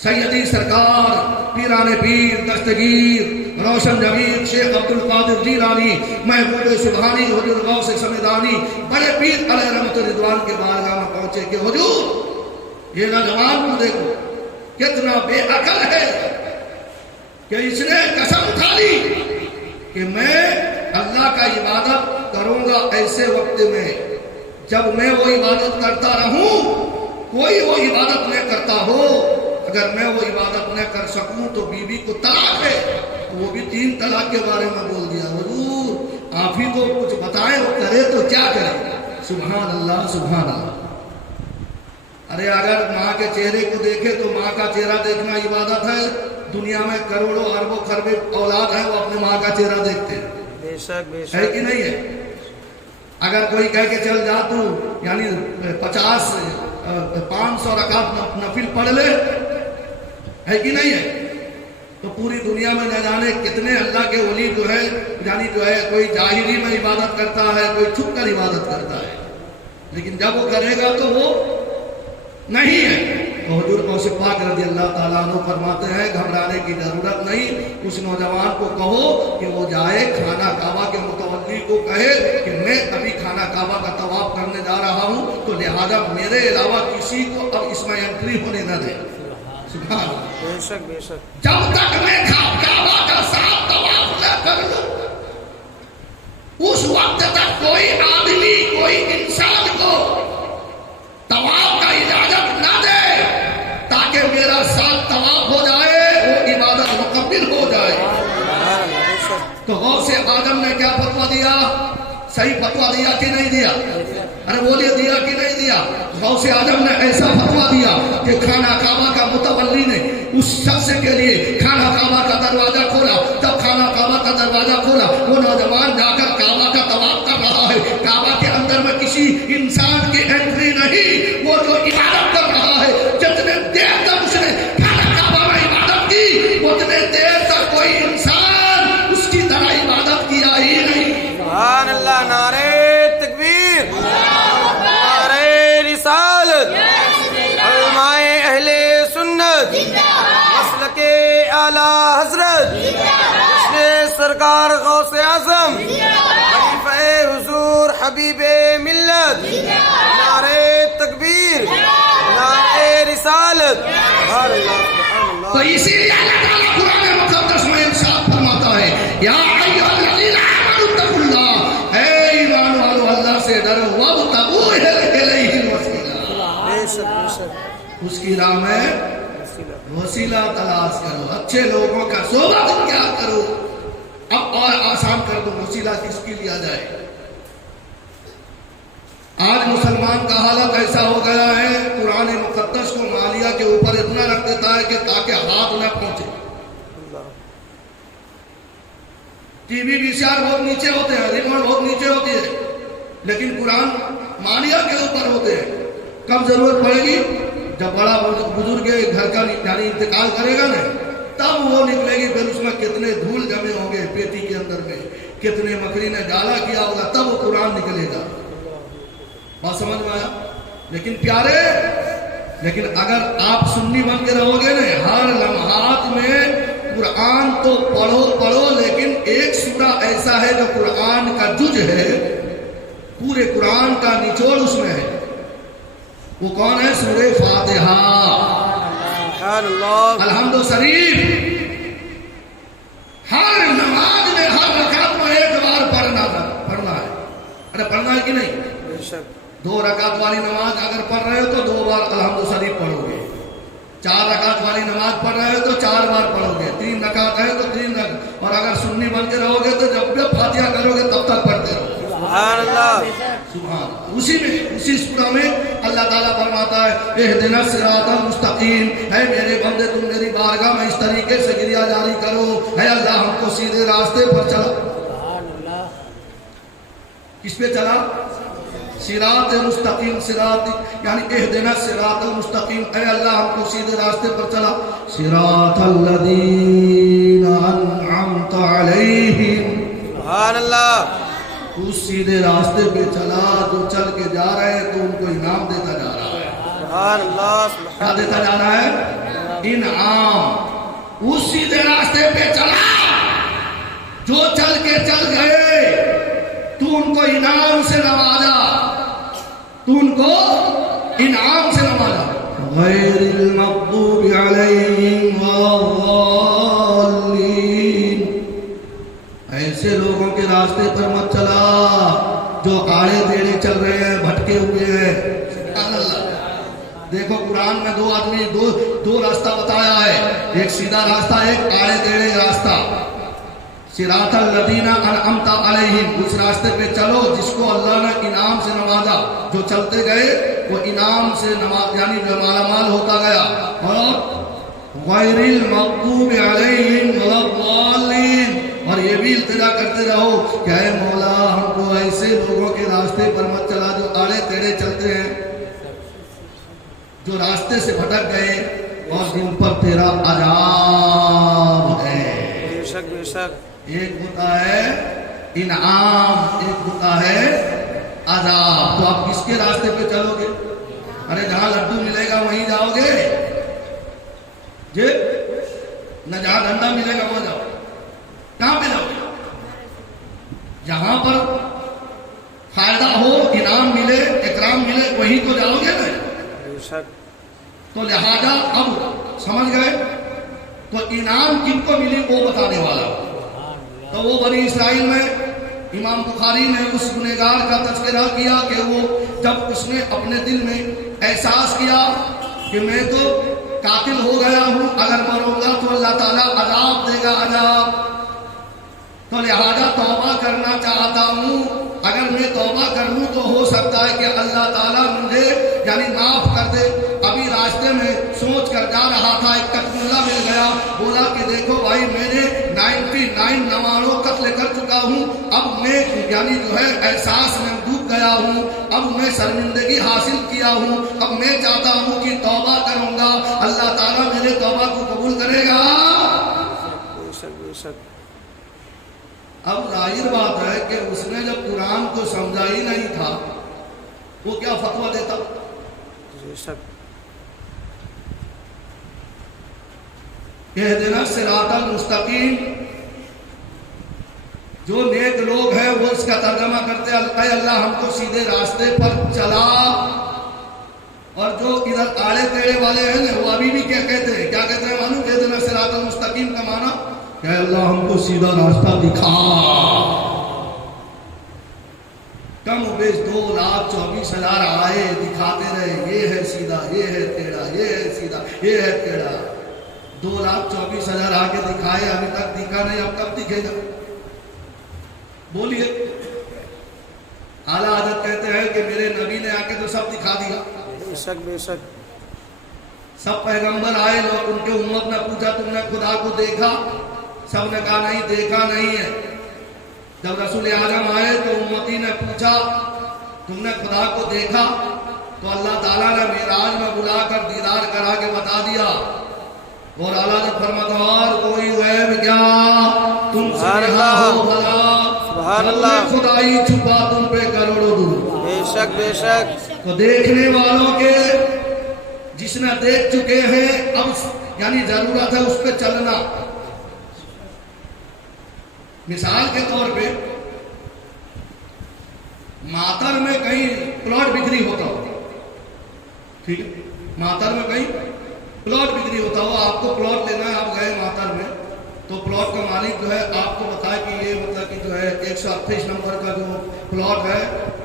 سیدی سرکار پیران پیر دستگیر روشن ضمیر شیخ عبد القادر جیلانی محبوب سبحانی حضور غوث سمدانی بڑے پیر علیہ رحمت رضوان کے بارگاہ میں پہنچے کہ حضور یہ نوجوان کو دیکھو کتنا بے عقل ہے کہ اس نے قسم اٹھا لی کہ میں اللہ کا عبادت کروں گا ایسے وقت میں جب میں وہ عبادت کرتا رہوں، کوئی وہ عبادت نہ کرتا ہو، اگر میں وہ عبادت نہ کر سکوں تو بیوی کو طلاق ہے، وہ بھی 3 طلاق کے بارے میں بول دیا۔ حضور آپ ہی کو کچھ بتائیں، وہ کرے تو کیا کرے؟ سبحان اللہ سبحان اللہ۔ ارے اگر ماں کے چہرے کو دیکھے تو ماں کا چہرہ دیکھنا عبادت ہے، دنیا میں کروڑوں اربوں خربیں اولاد ہیں، وہ اپنے ماں کا چہرہ دیکھتے ہیں، بے شک بے ہے شک کہ نہیں ہے؟ اگر کوئی کہہ کے چل جا تو یعنی 500 رکعت نفل پڑھ لے، ہے کہ نہیں ہے؟ تو پوری دنیا میں نہ جانے کتنے اللہ کے ولی جو ہے یعنی جو ہے کوئی ظاہری میں عبادت کرتا ہے، کوئی چھپ کر عبادت کرتا ہے، لیکن جب وہ کرے گا تو وہ نہیں ہے۔ تو حضور غوث پاک رضی اللہ تعالیٰ عنہ فرماتے ہیں گھبرانے کی ضرورت نہیں، اس نوجوان کو کہو کہ وہ جائے خانہ کعبہ کے متولی کو کہے کہ میں ابھی خانہ کعبہ کا طواف کرنے جا رہا ہوں، تو لہذا میرے علاوہ کسی کو اب اس میں انٹری ہونے نہ دے۔ سبحان اللہ۔ بے شک بے شک۔ جب تک میں کعبہ کا صاف طواف نہ کر لوں، اس وقت تک کوئی آدمی کوئی انسان کو طواف کا اجازت نہ دے تاکہ میرا ساتھ طواف ہو جائے، وہ عبادت مکمل ہو جائے۔ تو غوث اعظم نے کیا فتویٰ دیا؟ صحیح فتویٰ دیا کہ نہیں دیا؟ ارے بولیے دیا کہ نہیں دیا؟ غوث اعظم نے ایسا فتویٰ دیا کہ خانہ کعبہ کا متولی نے اس شخص کے لیے خانہ کعبہ کا دروازہ کھولا۔ جب خانہ کعبہ کا دروازہ کھولا، وہ نوجوان جا کر کعبہ کا طواف کر رہا ہے، کعبہ کے اندر میں کسی انسان کی انٹری نہیں، وہ جو عبادت کر رہا ہے، جتنے دیر تک اس نے خانہ کعبہ میں عبادت کی اتنے دیر تک کوئی انسان اس کی طرح عبادت کیا ہی نہیں۔ سبحان اللہ، نعرہ تکبیر، نعرہ رسالت، علماء اہل سنت، مسلک اعلی حضرت جشن سرکار غوث اعظم خلیفہ حضور حبیب ملت، نعرہ تکبیر، نعرہ رسالت۔ سبحان اللہ، سبحان اللہ۔ تو اسی لیے اللہ تعالیٰ قرآن مقدس میں ارشاد فرماتا ہے، یا ایھا الذین آمنوا اتقوا اللہ، اے ایمان والو اللہ سے ڈرو، وابتغوا الیہ الوسیلہ، بے شک بے شک۔ اس کی راہ میں وسیلہ تلاش کرو، اچھے لوگوں کا صحبت اختیار کرو۔ اب اور آسان کر دو، وسیلہ کس کے لیا جائے؟ آج مسلمان کا حالت ایسا ہو گیا ہے، قرآن مقدس کو مالیہ کے اوپر اتنا رکھ دیتا ہے کہ تاکہ ہاتھ نہ پہنچے۔ ٹی وی وی سی آر بہت نیچے ہوتے ہیں، ریموٹ بہت نیچے ہوتی ہے، لیکن قرآن مالیہ کے اوپر ہوتے ہیں۔ کب ضرورت پڑے گی؟ جب بڑا بزرگ گھر کا یعنی انتقال کرے گا نا، تب وہ نکلے گی، پھر اس میں کتنے دھول جمے ہوں گے پیٹی کے اندر میں، کتنے مکڑی نے ڈالا کیا ہوگا، تب وہ قرآن نکلے گا۔ بات سمجھ میں آیا؟ لیکن پیارے، لیکن اگر آپ سنی بن کے رہو گے نا، ہر لمحات میں قرآن تو پڑھو، لیکن ایک سورہ ایسا ہے جو قرآن کا جز ہے، پورے قرآن کا نچوڑ اس میں ہے، وہ کون ہے؟ سورہ فاتحہ، سبحان اللہ، الحمد شریف۔ ہر نماز میں ہر رکعت میں ایک بار پڑھنا ہے۔ ارے پڑھنا ہے کہ نہیں؟ بے شک۔ 2 رکعت والی نماز اگر پڑھ رہے ہو تو 2 بار الحمد شریف پڑھو گے، 4 رکعت والی نماز پڑھ رہے ہو تو 4 بار پڑھو گے، 3 رکعت ہے تو 3 رکعت، اور اگر سنی بن کے رہو گے تو جب بھی فاتحہ کرو گے تب تک پڑھتے رہو۔ سبحان اللہ، سبحان۔ اسی سورہ میں اللہ تعالیٰ فرماتا ہے اہدنا الصراط المستقیم، اے میرے بندے تم میری بارگاہ میں اس طریقے سے گریا جاری کرو، اے اللہ ہم کو سیدھے راستے پر چلا۔ کس پہ چلا؟ صراط مستقیم، صراط یعنی اہدنا الصراط المستقیم، اے اللہ ہم کو سیدھے راستے پر چلا۔ صراط الذین انعمت علیہم، سبحان اللہ، اس سیدھے راستے پہ چلا جو چل کے جا رہے ہیں تو ان کو انعام دیتا جا رہا ہے۔ سبحان اللہ، کیا سبحان دیتا جا رہا ہے؟ انعام۔ اس سیدھے راستے پہ چلا جو چل کے چل گئے تو ان کو انعام سے نوازا، تو ان کو انعام سے نوازا۔ غیر المغضوب علیہم ولا الضالین، ایسے لوگوں کے راستے پر مت چلا جو آڑے ٹیڑے چل رہے ہیں، بھٹکے ہوئے ہیں۔ سبحان اللہ۔ دیکھو قرآن میں 2 آدمی دو راستہ بتایا ہے، ایک سیدھا راستہ، ایک آڑے ٹیڑے راستہ۔ صراط الذین انعمت علیہم، اس راستے پہ چلو جس کو اللہ نے انعام سے نوازا، جو چلتے گئے وہ انعام سے یعنی مالا مال ہوتا گیا۔ اور غیر المغضوب علیہم ولا الضالین، اور یہ بھی التجا کرتے رہو کہ اے مولا ہم کو ایسے لوگوں کے راستے پر مت چلا جو آڑے ٹیڑے چلتے ہیں، جو راستے سے بھٹک گئے اور جن پر تیرا عذاب ہے۔ بے شک بے شک۔ ایک ہوتا ہے انعام، ایک ہوتا ہے عذاب۔ تو آپ کس کے راستے پہ چلو گے؟ ارے جہاں لڈو ملے گا وہیں جاؤ گے جی، نہ جہاں ڈنڈا ملے گا وہاں جاؤ، کہاں پہ جاؤ گے؟ جہاں پر فائدہ ہو، انعام ملے، اکرام ملے، وہیں تو جاؤ گے نا۔ بے شک۔ تو لہذا اب سمجھ گئے، تو انعام کن کو ملی وہ بتانے والا۔ تو وہ بنی اسرائیل میں امام بخاری نے اس گنہگار کا تذکرہ کیا کہ وہ جب اس نے اپنے دل میں احساس کیا کہ میں تو قاتل ہو گیا ہوں، اگر مروں گا تو اللہ تعالیٰ عذاب دے گا، عذاب، تو لہذا توبہ کرنا چاہتا ہوں، اگر میں توبہ کر لوں تو ہو سکتا ہے کہ اللہ تعالیٰ مجھے یعنی معاف کر دے۔ ابھی راستے میں سوچ کر جا رہا تھا، ایک کتملہ مل گیا، بولا کہ دیکھو بھائی میں نے 99 نواروں قتل کر چکا ہوں، اب میں یعنی جو ہے احساس میں ڈوب گیا ہوں، اب میں شرمندگی حاصل کیا ہوں، اب میں چاہتا ہوں کہ توبہ کروں گا، اللہ تعالیٰ میرے توبہ کو قبول کرے گا۔ بے شک بے شک۔ اب ظاہر بات ہے کہ اس نے جب قرآن کو سمجھا ہی نہیں تھا وہ کیا فتویٰ دیتا؟ بے شک۔ اہدنا الصراط المستقیم، جو نیک لوگ ہیں وہ اس کا ترجمہ کرتے ہیں اے اللہ ہم کو سیدھے راستے پر چلا، اور جو ادھر آڑے ٹیڑے والے ہیں نا وہ ابھی بھی کیا کہتے ہیں؟ کیا کہتے ہیں معلوم؟ اہدنا الصراط المستقیم کا معنی کہ اللہ ہم کو سیدھا راستہ دکھا۔ کم و بیش 2,24,000 آئے دکھاتے رہے، یہ ہے سیدھا، یہ ہے ٹیڑھا، یہ ہے سیدھا، یہ ہے ٹیڑھا۔ 2,24,000 آگے دکھائے، ابھی تک دکھا نہیں، اب کب دکھے گا؟ بولیے۔ اعلیٰ حضرت کہتے ہیں کہ میرے نبی نے آ کے تو سب دکھا دیا۔ بے شک بے شک۔ سب پیغمبر آئے، لوگ ان کے امت نے پوچھا تم نے خدا کو دیکھا؟ سب نے کہا نہیں، دیکھا نہیں ہے۔ جب رسول اعظم آئے تو امتی نے پوچھا تم نے خدا کو دیکھا؟ تو اللہ تعالیٰ نے معراج میں بلا کر دیدار کرا کے بتا دیا، اور اعلیٰ نے فرمایا اور کوئی غیب کیا تم سے رہا ہو بھلا، سبحان اللہ، خدائی چھپا تم پہ کروڑوں دور۔ بے شک بے شک۔ تو دیکھنے والوں کے جس نے دیکھ چکے ہیں اب یعنی ضرورت ہے اس پہ چلنا۔ مثال کے طور پہ ماتر میں کہیں پلاٹ بکری ہوتا ہو، ٹھیک ہے، ماتر میں کہیں پلاٹ بکری ہوتا ہو، آپ کو پلاٹ لینا ہے، آپ گئے ماتر میں، تو پلاٹ کا مالک جو ہے آپ کو بتائے کہ یہ مطلب کہ جو ہے 128 نمبر کا جو پلاٹ ہے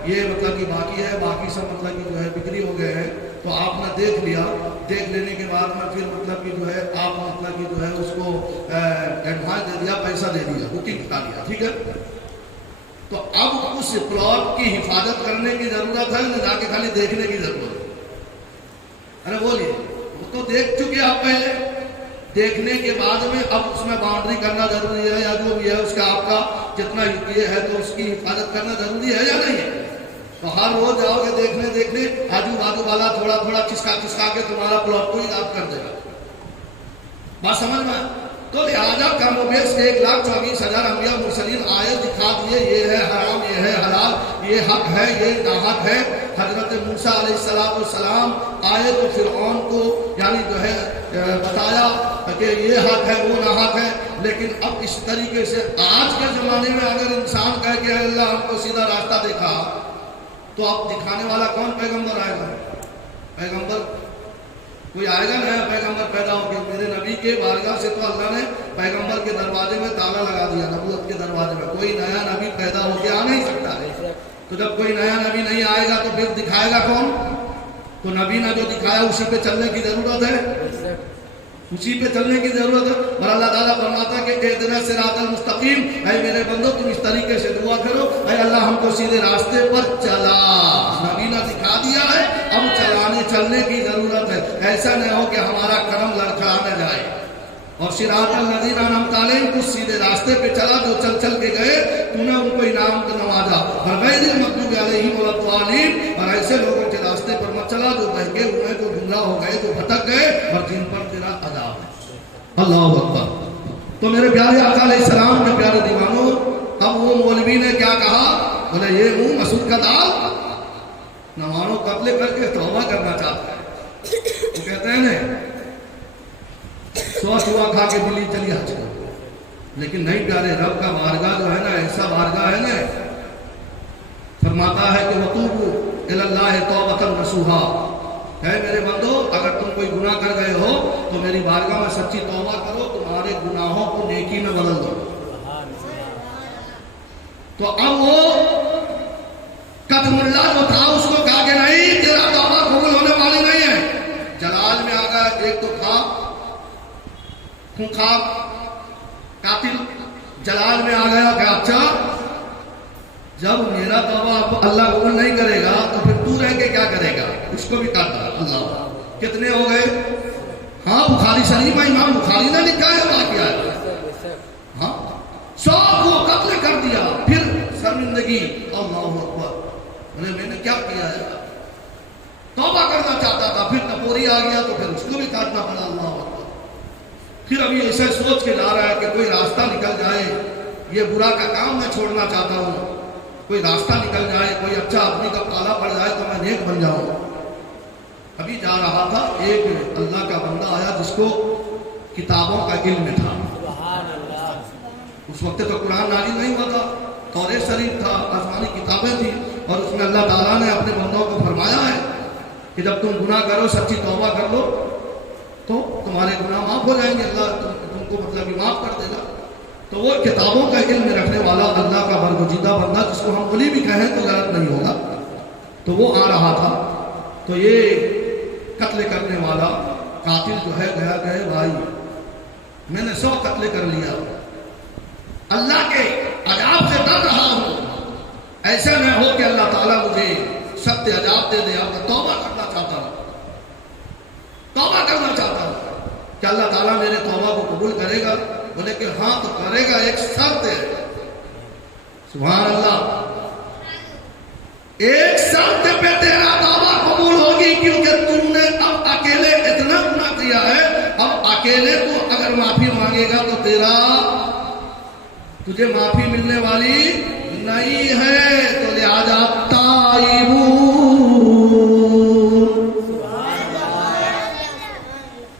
یہ مطلب کہ باقی ہے، باقی سب مطلب کہ جو ہے بکری ہو گئے ہیں۔ تو آپ نے دیکھ لیا، دیکھ لینے کے بعد میں پھر مطلب کہ جو ہے آپ مطلب کہ جو ہے اس کو ایڈوانس دے دیا، پیسہ دے دیا، بکنگ کرا دیا، ٹھیک ہے۔ تو اب اس پلاٹ کی حفاظت کرنے کی ضرورت ہے نہ جا کے خالی دیکھنے کی ضرورت ہے؟ ارے بولیے، وہ تو دیکھ چکے آپ پہلے، دیکھنے کے بعد میں اب اس میں باؤنڈری کرنا ضروری ہے یا جو بھی ہے اس کا آپ کا جتنا یہ ہے تو اس کی حفاظت کرنا ضروری ہے یا نہیں ہے؟ تو ہر روز جاؤ گے دیکھنے آجو بازو والا تھوڑا تھوڑا چسکا کے تمہارا پلاٹ کو ہی آپ کر دے گا۔ بات سمجھ میں؟ تو لہٰذا کم و بیش 1,24,000 انبیاء مرسلین آئے دکھا دیے، یہ ہے حرام، یہ ہے حلال، یہ حق ہے، یہ ناحق ہے۔ حضرت موسیٰ علیہ السلام آئے تو فرعون کو یعنی جو ہے بتایا کہ یہ حق ہے، وہ ناحق ہے۔ لیکن اب اس طریقے سے آج کے زمانے میں اگر انسان کہے کہ اللہ ہم کو سیدھا راستہ دکھا، تو اب دکھانے والا کون پیغمبر آئے گا؟ پیغمبر کوئی آئے گا نیا پیغمبر پیدا ہو کے؟ میرے نبی کے بارگاہ سے تو اللہ نے پیغمبر کے دروازے میں تالا لگا دیا، نبوت کے دروازے میں کوئی نیا نبی پیدا ہو کے آ نہیں سکتا ہے۔ تو جب کوئی نیا نبی نہیں آئے گا تو پھر دکھائے گا کون؟ تو نبی نے جو دکھایا اسی پہ چلنے کی ضرورت ہے، اسی پہ چلنے کی ضرورت ہے۔ اور اللہ تعالیٰ فرماتا ہے کہ اہدنا الصراط المستقیم، اے میرے بندو تم اس طریقے سے دعا کرو، اے اللہ ہم کو سیدھے راستے پر چلا۔ نبی نے دکھا دیا ہے، اب چلنے کی ضرورت ہے۔ ایسا نہ ہو کہ ہمارا کرم لڑکھڑا نہ جائے۔ اور صراط الذین انعمت علیہم کو سیدھے راستے پہ چلا جو چل چل کے گئے تو نے ان کو انعام کو نوازا، غیر المغضوب علیہم ولا الضالین، اور ایسے لوگوں کے راستے پر مت چلا جو بہکے ہوئے، جو گمراہ ہو گئے، جو بھٹک گئے اور جن پر تیرا عذاب ہے۔ اللہ اکبر۔ تو میرے پیارے آقا علیہ السلام کے پیارے دیوانوں، اب وہ مولوی نے کیا کہا؟ بولے یہ منہ مسعود کا دال نوانوں قتل کر کے توبہ کرنا چاہتا ہے۔ وہ کہتے ہیں نا 100 چوہا کھا کے بلی چلی حج کو، لیکن نہیں پیارے رب کا بارگاہ جو ہے نا ایسا بارگاہ ہے نا، فرماتا ہے کہ وَتُوبُوا إِلَى اللَّهِ تَوْبَةً نَصُوحًا، ہے میرے بندو اگر تم کوئی گناہ کر گئے ہو تو میری بارگاہ میں سچی توبہ کرو، تمہارے گناہوں کو نیکی میں بدل دو۔ تو اب وہ قدم اللہ جو تھا اس کو کہا کہ نہیں تیرا توبہ قبول ہونے والی نہیں ہے۔ جلال میں آ گیا، ایک تو تھا خونخوار قاتل، جلال میں آ گیا کہ اچھا جب میرا توبہ اللہ قبول نہیں کرے گا تو پھر تو رہ کے کیا کرے گا، اس کو بھی کہا۔ اللہ کتنے ہو گئے؟ ہاں بخاری شریف میں امام بخاری نے لکھا ہے واقعہ ہے، ہاں سب کو قتل کر دیا، پھر شرمندگی، اللہ اکبر، میں نے کیا کیا ہے، توبہ کرنا چاہتا تھا، پھر ٹپوری آ گیا تو پھر اس کو بھی کاٹنا پڑا، اللہ اکبر۔ پھر ابھی ایسے سوچ کے جا رہا ہے کہ کوئی راستہ نکل جائے، یہ برا کا کام میں چھوڑنا چاہتا ہوں، کوئی راستہ نکل جائے، کوئی اچھا آدمی کا پالا پڑ جائے تو میں نیک بن جاؤں۔ ابھی جا رہا تھا، ایک اللہ کا بندہ آیا جس کو کتابوں کا علم تھا، اس وقت تو قرآن نازل نہیں ہوا تھا، توریت شریف تھا، آسمانی کتابیں تھیں، اور اس میں اللہ تعالیٰ نے اپنے بندوں کو فرمایا ہے کہ جب تم گناہ کرو سچی توبہ کر لو تو تمہارے گناہ معاف ہو جائیں گے، اللہ تم کو مطلب معاف کر دے گا۔ تو وہ کتابوں کا علم رکھنے والا اللہ کا برگزیدہ بندہ، جس کو ہم ولی بھی کہیں تو غلط نہیں ہوگا، تو وہ آ رہا تھا، تو یہ قتل کرنے والا قاتل جو ہے گیا کہ بھائی میں نے 100 قتل کر لیا، اللہ کے عذاب سے ڈر رہا ہوں، ایسا نہ ہو کہ اللہ تعالیٰ مجھے سخت عذاب دے دے، اب توبہ کرنا چاہتا ہوں، توبہ کرنا چاہتا ہوں کہ اللہ تعالیٰ میرے توبہ کو قبول کرے گا۔ بولے کہ ہاں تو کرے گا، ایک شرط ہے، سبحان اللہ، ایک شرط پہ تیرا توبہ قبول ہوگی، کیونکہ تم نے اب اکیلے اتنا گناہ کیا ہے، اب اکیلے تو اگر معافی مانگے گا تو تجھے معافی ملنے والی نہیں ہے، تو لہذا تائبون،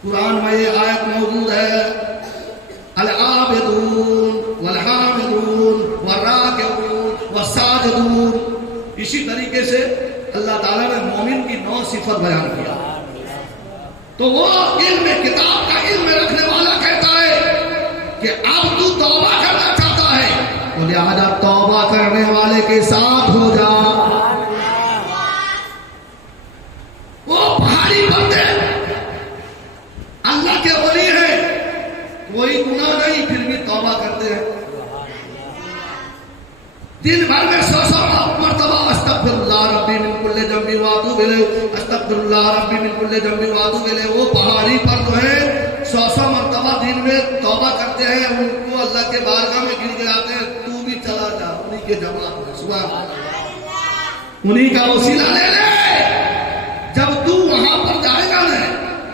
قرآن میں یہ آیت موجود ہے، العابدون والحامدون والراکعون والساجدون۔ اسی طریقے سے اللہ تعالیٰ نے مومن کی 9 صفت بیان کیا، تو وہ علم کتاب کا علم رکھنے والا کہتا ہے کہ اب تو توبہ کرنا چاہتا ہے تو لہذا توبہ کرنے والے کے ساتھ ہو جا۔ وہ پہاڑی بندے اللہ کے ولی ہیں، کوئی گناہ نہیں پھر بھی توبہ کرتے ہیں، دن بھر میں 100 مرتبہ استغفر اللہ ربی من کل ذنب واتوب الیہ، استغفر اللہ ربی من کل ذنب واتوب الیہ۔ وہ پہاڑی پر جو ہے 100 مرتبہ دن میں توبہ کرتے ہیں، ان کو اللہ کے بارگاہ میں گر گراتے ہیں، تو بھی چلا جا انہی کے جماعت میں، سبحان اللہ، انہی کا وسیلہ لے لے، جب تو وہاں پر جائے گا نا،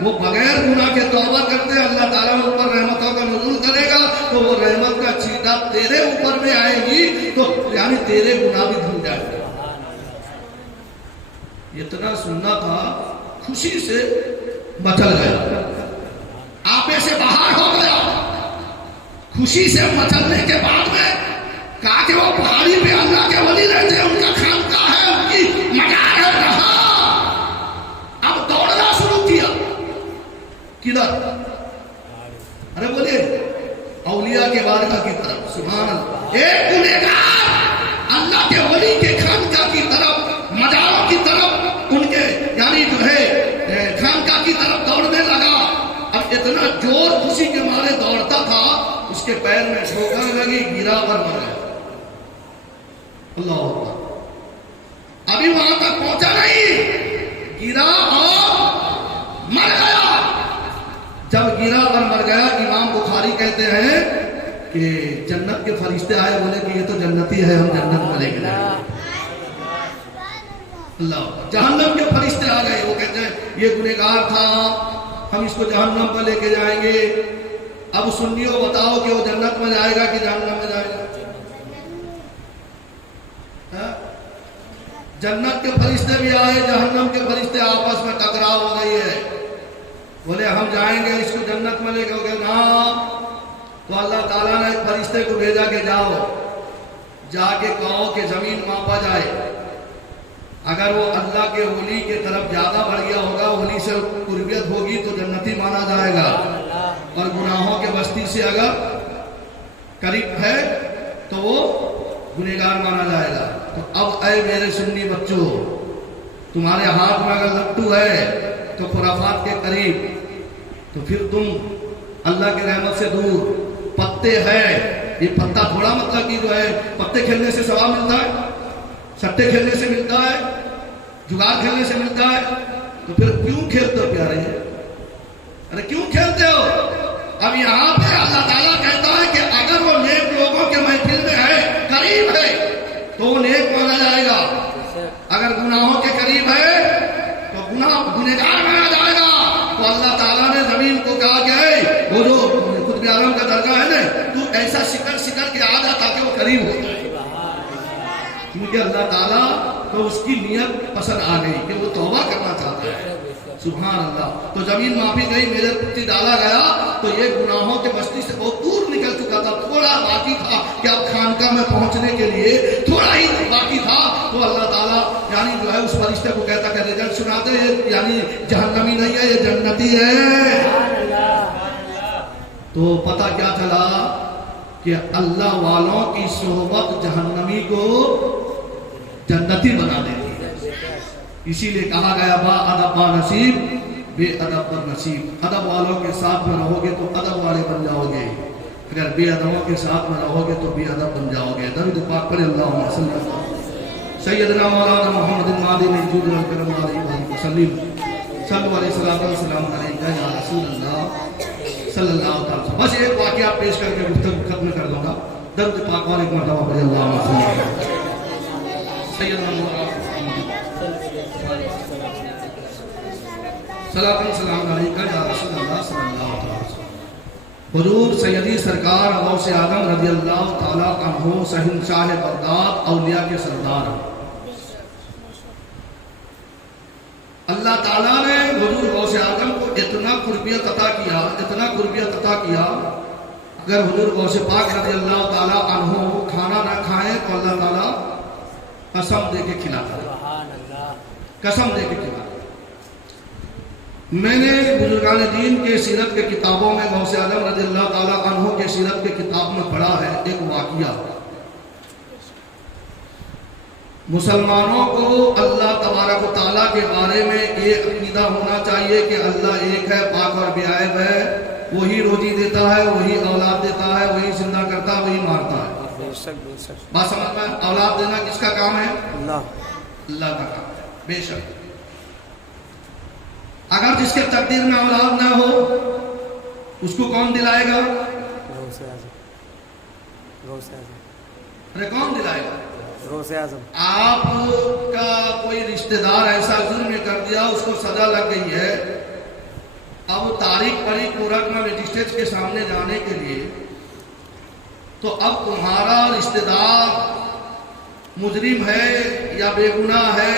وہ بغیر گناہ کے توبہ کرتے ہیں، اللہ تعالیٰ اوپر رحمتوں کا نزول کرے گا، تو وہ رحمت کا چھینٹا تیرے اوپر میں آئے گی، تو یعنی تیرے گناہ بھی دھل جائے گا۔ اتنا سننا تھا، خوشی سے مچل گیا، آپے سے باہر ہو گیا، خوشی سے مچلنے کے بعد میں کہا کہ وہ پہاڑی پہ اللہ کے ولی رہتے ہیں، ان کا خانقاہ ہے، ان کی مزار ہے، رہا اب دوڑنا شروع کیا، کدھر؟ ارے بولے اولیاء کے بارگاہ کی طرف، سبحان اللہ، ایک گنہگار اللہ کے ولی کے خانقاہ کی طرف، مزاروں کی طرف، ان کے یعنی جو ہے خانقاہ کی طرف دوڑنے لگا۔ اب اتنا جور خوشی کے مارے دوڑتا تھا، اس کے پیر میں ٹھوکر لگی، گرا اور مر گیا، اللہ اکبر۔ ابھی وہاں تک پہنچا نہیں، گرا اور مر گیا۔ جب گرا اور مر گیا، امام کہ جنت کے فرشتے آئے، بولے کہ یہ تو جنتی ہے، ہم جنت میں لے کے جائیں گے۔ اللہ، جہنم کے فرشتے آ گئے، وہ کہتے ہیں یہ گنہگار تھا، ہم اس کو جہنم میں لے کے جائیں گے۔ اب سنیو بتاؤ کہ وہ جنت میں جائے گا کہ جہنم میں جائے گا؟ جنت کے فرشتے بھی آئے، جہنم کے فرشتے، آپس میں ٹکراؤ ہو گئی ہے، بولے ہم جائیں گے اس کو جنت میں لے کے گئے نا۔ تو اللہ تعالیٰ نے ایک فرشتے کو بھیجا کہ جاؤ، جا کے کہو کہ زمین ماپا جائے، اگر وہ اللہ کے ولی کے طرف زیادہ بڑھ گیا ہوگا، ولی سے قربیت ہوگی تو جنتی مانا جائے گا، اور گناہوں کے بستی سے اگر قریب ہے تو وہ گنہگار مانا جائے گا۔ تو اب اے میرے سنی بچوں، تمہارے ہاتھ میں اگر لٹو ہے تو خرافات کے قریب، تو پھر تم اللہ کی رحمت سے دور۔ پتے ہے، یہ پتا تھوڑا مطلب کہ جو ہے پتے کھیلنے سے ثواب ملتا ہے، سٹے کھیلنے سے ملتا ہے، جگار کھیلنے سے ملتا ہے، تو پھر کیوں کھیلتے ہو پیارے؟ ارے کیوں کھیلتے ہو؟ اب یہاں پہ اللہ تعالیٰ کہتا ہے کہ اگر وہ نیک لوگوں کے محفل میں ہے، قریب ہے، تو وہ نیک مانا جائے گا، اگر گناہوں کے قریب ہے تو گنہگار مانا جائے گا۔ تو اللہ تعالیٰ نے زمین کو کہا کہ وہ جو خود عالم کا درجہ ہے نا، تو ایسا سکر کے آ جا تاکہ وہ قریب ہو جائے، کیونکہ اللہ تعالیٰ تو اس کی نیت پسند آ گئی کہ وہ توبہ کرنا چاہتا ہے۔ سبحان اللہ۔ تو زمین معافی گئی، میرے پتی ڈالا گیا، تو یہ گناہوں کے بستی سے بہت دور نکل چکا تھا، تھوڑا باقی تھا کہ اب خانقاہ میں پہنچنے کے لیے تھوڑا ہی باقی تھا۔ تو اللہ تعالیٰ یعنی جو ہے اس فرشتے کو کہتا کہ رزلٹ سنا دے، یعنی جہنمی نہیں ہے، یہ جنتی ہے۔ تو پتہ کیا چلا کہ اللہ والوں کی صحبت جہنمی کو جنتی بنا دیتی ہے۔ اسی لیے کہا گیا با ادب با نصیب، بے ادب بد نصیب۔ ادب والوں کے ساتھ میں رہو گے تو ادب والے بن جاؤ گے، اگر بے ادبوں کے ساتھ میں رہو گے تو بے ادب بن جاؤ گے۔ درود پاک پڑھے اللہم صلی اللہ علیہ وسلم سیدنا مولانا محمد مادن الجود والکرم علیہ وسلم صلو علیہ السلام علیکہ یا رسول اللہ صلی اللہ علیہ وسلم۔ بس ایک واقعہ پیش کر کے گفتگو ختم کر دوں گا۔ درود پاک والے ایک مرتبہ پڑھے اللہم صلی اللہ علیہ وسلم سیدنا مولانا سلام علیکہ یا رسول اللہ صلی اللہ علیہ وسلم۔ حضور سیدی سرکار غوث اعظم رضی اللہ تعالیٰ عنہ شہنشاہ بغداد، اولیاء کے سردار، اللہ تعالیٰ نے حضور غوث اعظم کو اتنا قربیت عطا کیا، اتنا قربیت عطا کیا، اگر حضور غوث پاک رضی اللہ تعالیٰ عنہ کھانا نہ کھائیں تو اللہ تعالیٰ قسم دے کے کھلاتا ہے، قسم دے کے کھلاتا ہے۔ میں نے بزرگان دین کے سیرت کے کتابوں میں غوث اعظم رضی اللہ تعالیٰ عنہ کے سیرت کے کتاب میں پڑھا ہے ایک واقعہ۔ مسلمانوں کو اللہ تبارک و تعالیٰ کے بارے میں یہ عقیدہ ہونا چاہیے کہ اللہ ایک ہے، پاک اور بے عیب ہے، وہی روزی دیتا ہے، وہی اولاد دیتا ہے، وہی زندہ کرتا ہے، وہی مارتا ہے۔ بات سمجھ میں؟ اولاد دینا کس کا کام ہے؟ اللہ کا کام ہے، بے شک۔ اگر جس کے تقدیر میں اولاد نہ ہو اس کو کون دلائے گا؟ ارے کون دلائے گا؟ آپ کا کوئی رشتہ دار ایسا ظلم کر دیا، اس کو سزا لگ گئی ہے، اب وہ تاریخ پڑی کورٹ میں مجسٹریٹ کے سامنے جانے کے لیے، تو اب تمہارا رشتہ دار مجرم ہے یا بے گناہ ہے،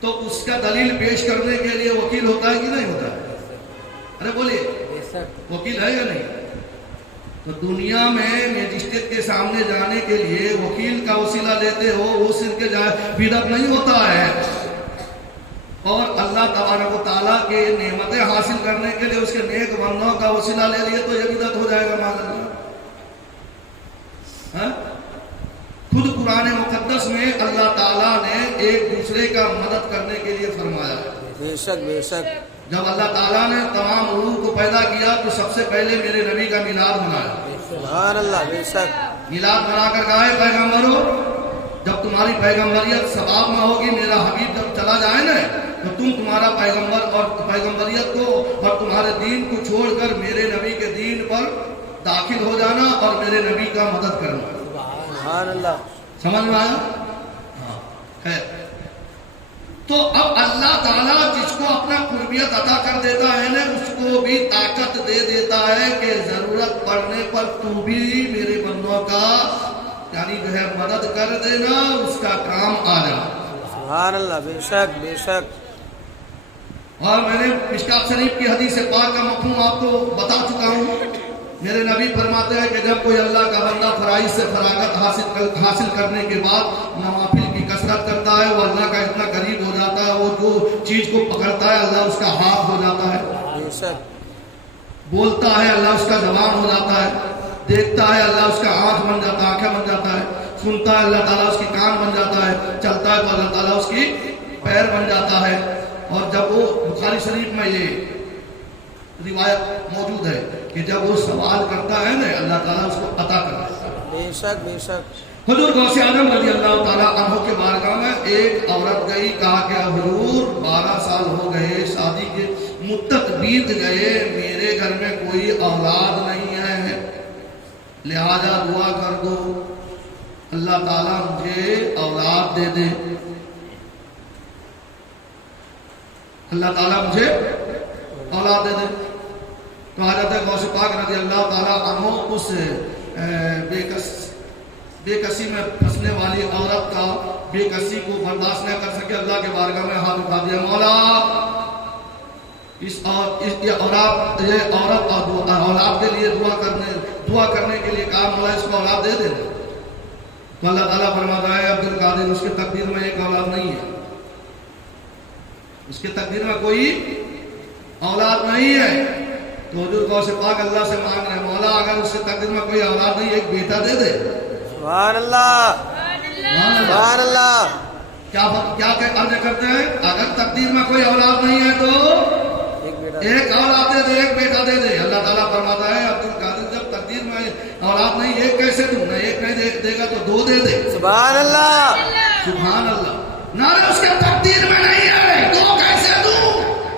تو اس کا دلیل پیش کرنے کے لیے وکیل ہوتا ہے کہ نہیں ہوتا ہے؟ ارے بولیے، وکیل ہے یا نہیں؟ تو دنیا میں مجسٹریٹ کے سامنے جانے کے لیے وکیل کا وسیلہ لیتے ہو، وہ صرف کے بیدت نہیں ہوتا ہے، اور اللہ تبارک و تعالیٰ کے نعمتیں حاصل کرنے کے لیے اس کے نیک بندوں کا وسیلہ لے لیے تو یہ بیدت ہو جائے گا معاذ اللہ۔ خود قرآن مقدس میں اللہ تعالیٰ نے ایک دوسرے کا مدد کرنے کے لیے فرمایا۔ بے شک بے شک۔ جب اللہ تعالیٰ نے تمام روح کو پیدا کیا تو سب سے پہلے میرے نبی کا میلاد منایا۔ سبحان اللہ، بے شک۔ میلاد منا کر کہا ہے پیغمبروں، جب تمہاری پیغمبریت ثواب میں ہوگی، میرا حبیب جب چلا جائے نا، تو تم تمہارا پیغمبر اور پیغمبریت کو اور تمہارے دین کو چھوڑ کر میرے نبی کے دین پر داخل ہو جانا اور میرے نبی کا مدد کرنا. سبحان اللہ. سمجھ میں آیا؟ ہاں ہے. تو اب اللہ تعالیٰ جس کو اپنا قربیت عطا کر دیتا ہے نا اس کو بھی طاقت دے دیتا ہے کہ ضرورت پڑنے پر تو بھی میرے بندوں کا یعنی جو ہے مدد کر دینا, اس کا کام آ جائے. سبحان اللہ. بے شک بے شک. اور میں نے مشکات شریف کی حدیث پاک کا مفہوم آپ کو بتا چکا ہوں. میرے نبی فرماتے ہیں کہ جب کوئی اللہ کا بندہ فرائض سے فراغت حاصل کرنے کے بعد نوافل کی کثرت کرتا ہے, وہ اللہ کا اتنا قریب ہو جاتا ہے, وہ جو چیز کو پکڑتا ہے اللہ اس کا ہاتھ ہو جاتا ہے, بے شک. بولتا ہے اللہ اس کا زبان ہو جاتا ہے, دیکھتا ہے اللہ اس کا آنکھ بن جاتا ہے, آنکھیں بن جاتا ہے, سنتا ہے اللہ تعالیٰ اس کی کان بن جاتا ہے, چلتا ہے تو اللہ تعالیٰ اس کی پیر بن جاتا ہے. اور جب وہ بخاری شریف میں یہ روایت موجود ہے کہ جب وہ سوال کرتا ہے نا اللہ تعالیٰ اس کو عطا کرتا ہے. بے شک بے شک. حضور غوث اعظم رضی اللہ تعالیٰ عنہ کے بارگاہ میں ایک عورت گئی, کہا کہ حضور 12 سال ہو گئے, شادی کے مدت بیت گئے, میرے گھر میں کوئی اولاد نہیں ہے, لہذا دعا کر دو اللہ تعالیٰ مجھے اولاد دے دے, اللہ تعالیٰ مجھے اولاد دے دے. تو حضرت غوث پاک رضی اللہ تعالیٰ عنہ اس بے کسی میں پھنسنے والی عورت کا بے کسی کو برداشت نہ کر سکے, اللہ کے بارگاہ میں ہاتھ اٹھا دیا, مولا یہ عورت اولاد کے لیے دعا کرنے کے لیے کہا, مولا اس کو اولاد دے دے. تو اللہ تعالیٰ فرماتا ہے عبد القادر اس کے تقدیر میں ایک اولاد نہیں ہے, اس کے تقدیر میں کوئی اولاد نہیں ہے. تو حضور غوث پاک اللہ سے مانگ رہے ہیں, مولا اگر اس کے تقدیر میں کوئی اولاد نہیں, ایک بیٹا دے دے. سبحان اللہ. سبحان اللہ. کیا عرض کرتے ہیں, اگر تقدیر میں کوئی اولاد نہیں ہے تو ایک اولاد دے دے, ایک بیٹا دے دے. اللہ تعالیٰ فرماتا ہے عبد القادر جب تقدیر میں اولاد نہیں, ایک کیسے دوں, نہ ایک نہیں دے گا تو 2 دے دے. سبحان اللہ. سبحان اللہ. نہ اس کے تقدیر میں نہیں ہے 2 کیسے دوں.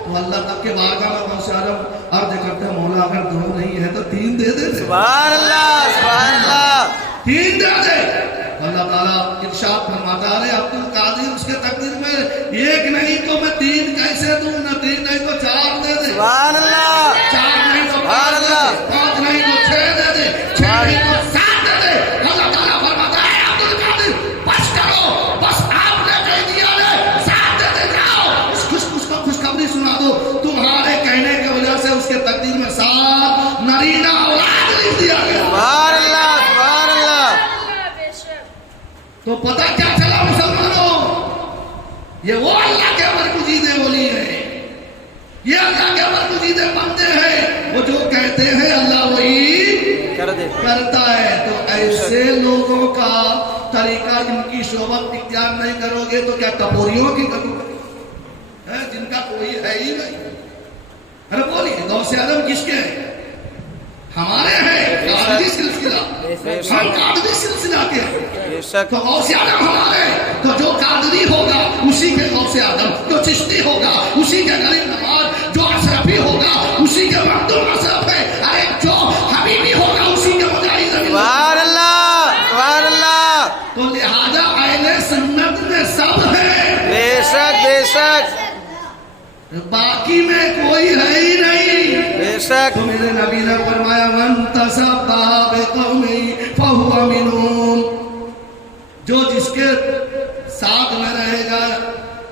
تو اللہ تک کے بارگاہ میں غوث اعظم عرض کرتے ہیں, مولا اگر 2 نہیں ہے تو 3 دے دے. سبحان اللہ. سبحان اللہ. 3 دے دے. اللہ تعالیٰ ارشاد فرماتا ہے عبد القادر اس کے تقدیر میں ایک نہیں تو میں 3 کیسے دوں, نہ 3 نہیں تو 4 دے دے. سبحان اللہ. 4 نہیں تو 5 دے دے, 5 نہیں تو 6 دے دے, 6 نہیں تو 7 دے دے. اللہ تعالیٰ فرماتا ہے عبد القادر بس کرو, بس آپ نے کہہ دیا ہے 7 دے دے, جاؤ خوشخبری سنا دو. تمہارے کہنے کی وجہ سے اس کے تقدیر میں 7 نرینہ اولاد لکھ دیا گیا. سبحان اللہ. سبحان اللہ. تو پتہ کیا چلا مسلمانوں, یہ وہ اللہ کے برگزیدے ولی ہیں, یہ اللہ کے برگزیدے بندے ہیں, وہ جو کہتے ہیں اللہ وہی کرتا ہے. تو ایسے لوگوں کا طریقہ جن کی صحبت اختیار نہیں کرو گے تو کیا ٹپوریوں کی کرو گے, جن کا کوئی ہے ہی نہیں. ارے بولیے غوث اعظم کس کے ہیں, ہمارے ہیں قادری سلسلہ, ہم قادری سلسلہ کے ہیں. تو غوث اعظم ہمارے, تو جو قادری ہوگا اسی کے غوث اعظم, جو چشتی ہوگا اسی کے غریب نواز, جو اشرفی ہوگا اسی کے مخدوم اشرف ہے, ارے جو حبیبی ہوگا اسی کے مجاہد. سبحان اللہ. سبحان اللہ. تو لہذا اہل سنت میں سب ہے, بے شک بے شک, باقی میں کوئی ہے ہی نہیں. بے شک. تو میرے نبی نے فرمایا من تشبہ بقومی فہو منہم, جو جس کے ساتھ میں رہے گا,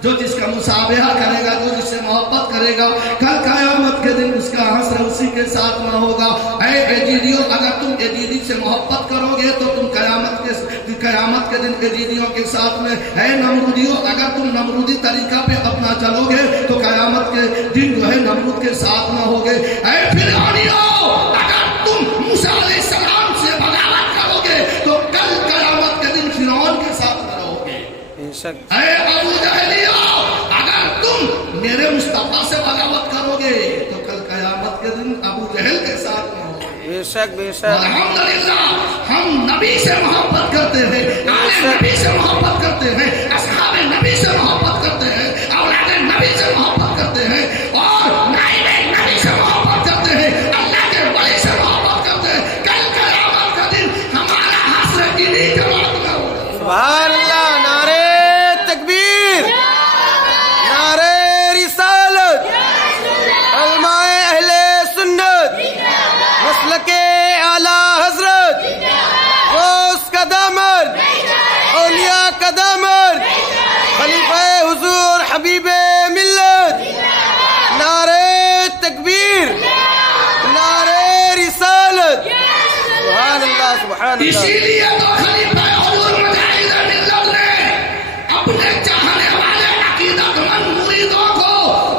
جو جس کا مشابہہ کرے گا, جو جس سے محبت کرے گا, کل قیامت کے دن اس کا حشر اسی کے ساتھ میں ہوگا. اے ایجیدیوں, اگر تم ایجیدی سے محبت کرو گے تو تم قیامت کے دن ایجیدیوں کے ساتھ میں. اے نمرودیوں, اگر تم نمرودی طریقہ پہ اپنا چلو گے تو قیامت کے دن جو ہے نمرود کے ساتھ میں ہوگے. اے فرعونیوں, اگر تم موسیٰ علیہ السلام سے بغاوت کرو گے تو کل قیامت کے دن فرعون کے ساتھ میں رہو گے. اے ابو جہلیوں, اگر تم میرے مصطفیٰ سے بغاوت کرو گے تو کل قیامت کے دن ابو جہل کے ساتھ میں ہوگے. بے شک بے شک. الحمدللہ ہم نبی سے محبت کرتے ہیں, آل نبی سے محبت کرتے ہیں, اصحاب نبی سے محبت کرتے ہیں, اولاد نبی سے محبت کرتے ہیں, اور نائب نبی سے محبت کرتے ہیں, اللہ کے ولی سے محبت کرتے ہیں. کا دامن خلیفہ حضور حبیب ملت نعرہ تکبیر نعرہ رسالت سبحان اللہ سبحان اللہ اسی لیے تو خلیفہ حضور مجاہد ملت نے اپنے چاہنے والے عقیدت مند مریدوں کو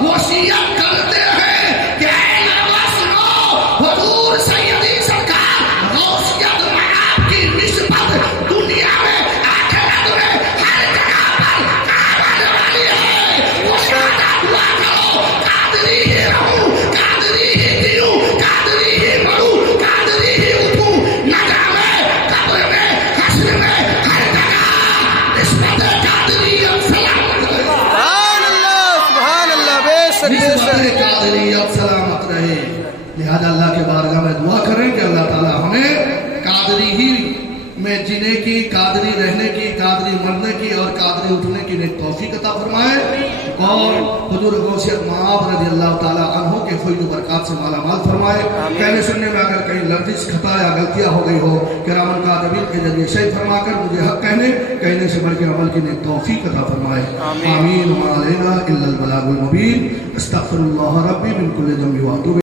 وصیت کرتے ہیں کہ اے لوگوں سنو، حضور سیدی سرکار غوثیت میں آپ کی نسبت دنیا میں آخرت میں ہر جگہ پر آنے والی ہے۔ وہ سادہ دعا کرو، قادری ہی رہوں، قادری ہی جیوں، قادری ہی مروں، قادری ہی اٹھوں، نجا میں قبر میں حشر میں ہر جگہ نسبت قادریت سلامت رہے، سبحان اللہ بے شک بے نسبت شک قادریت سلامت رہے۔ لہذا اللہ کے بارگاہ میں دعا کریں کہ اللہ تعالی ہمیں قادری ہی میں جینے کی، قادری رہنے کی، قادری مرنے کی اور قادری اٹھنے کی نیک توفیق عطا فرمائے، اور حضور غوثیت مآب رضی اللہ تعالی عنہ کے فیض و برکات سے مالا مال فرمائے۔ کہنے سننے میں اگر کہیں لفظ خطا یا غلطیاں ہو گئی ہو، کرامن کاتبین کے ذریعے صحیح فرما کر مجھے حق کہنے سے بڑھ کے عمل کی نیک توفیق عطا فرمائے۔ آمین۔ وما علینا الا البلاغ المبین۔ استغفر اللہ ربی من کل ذنب واتوب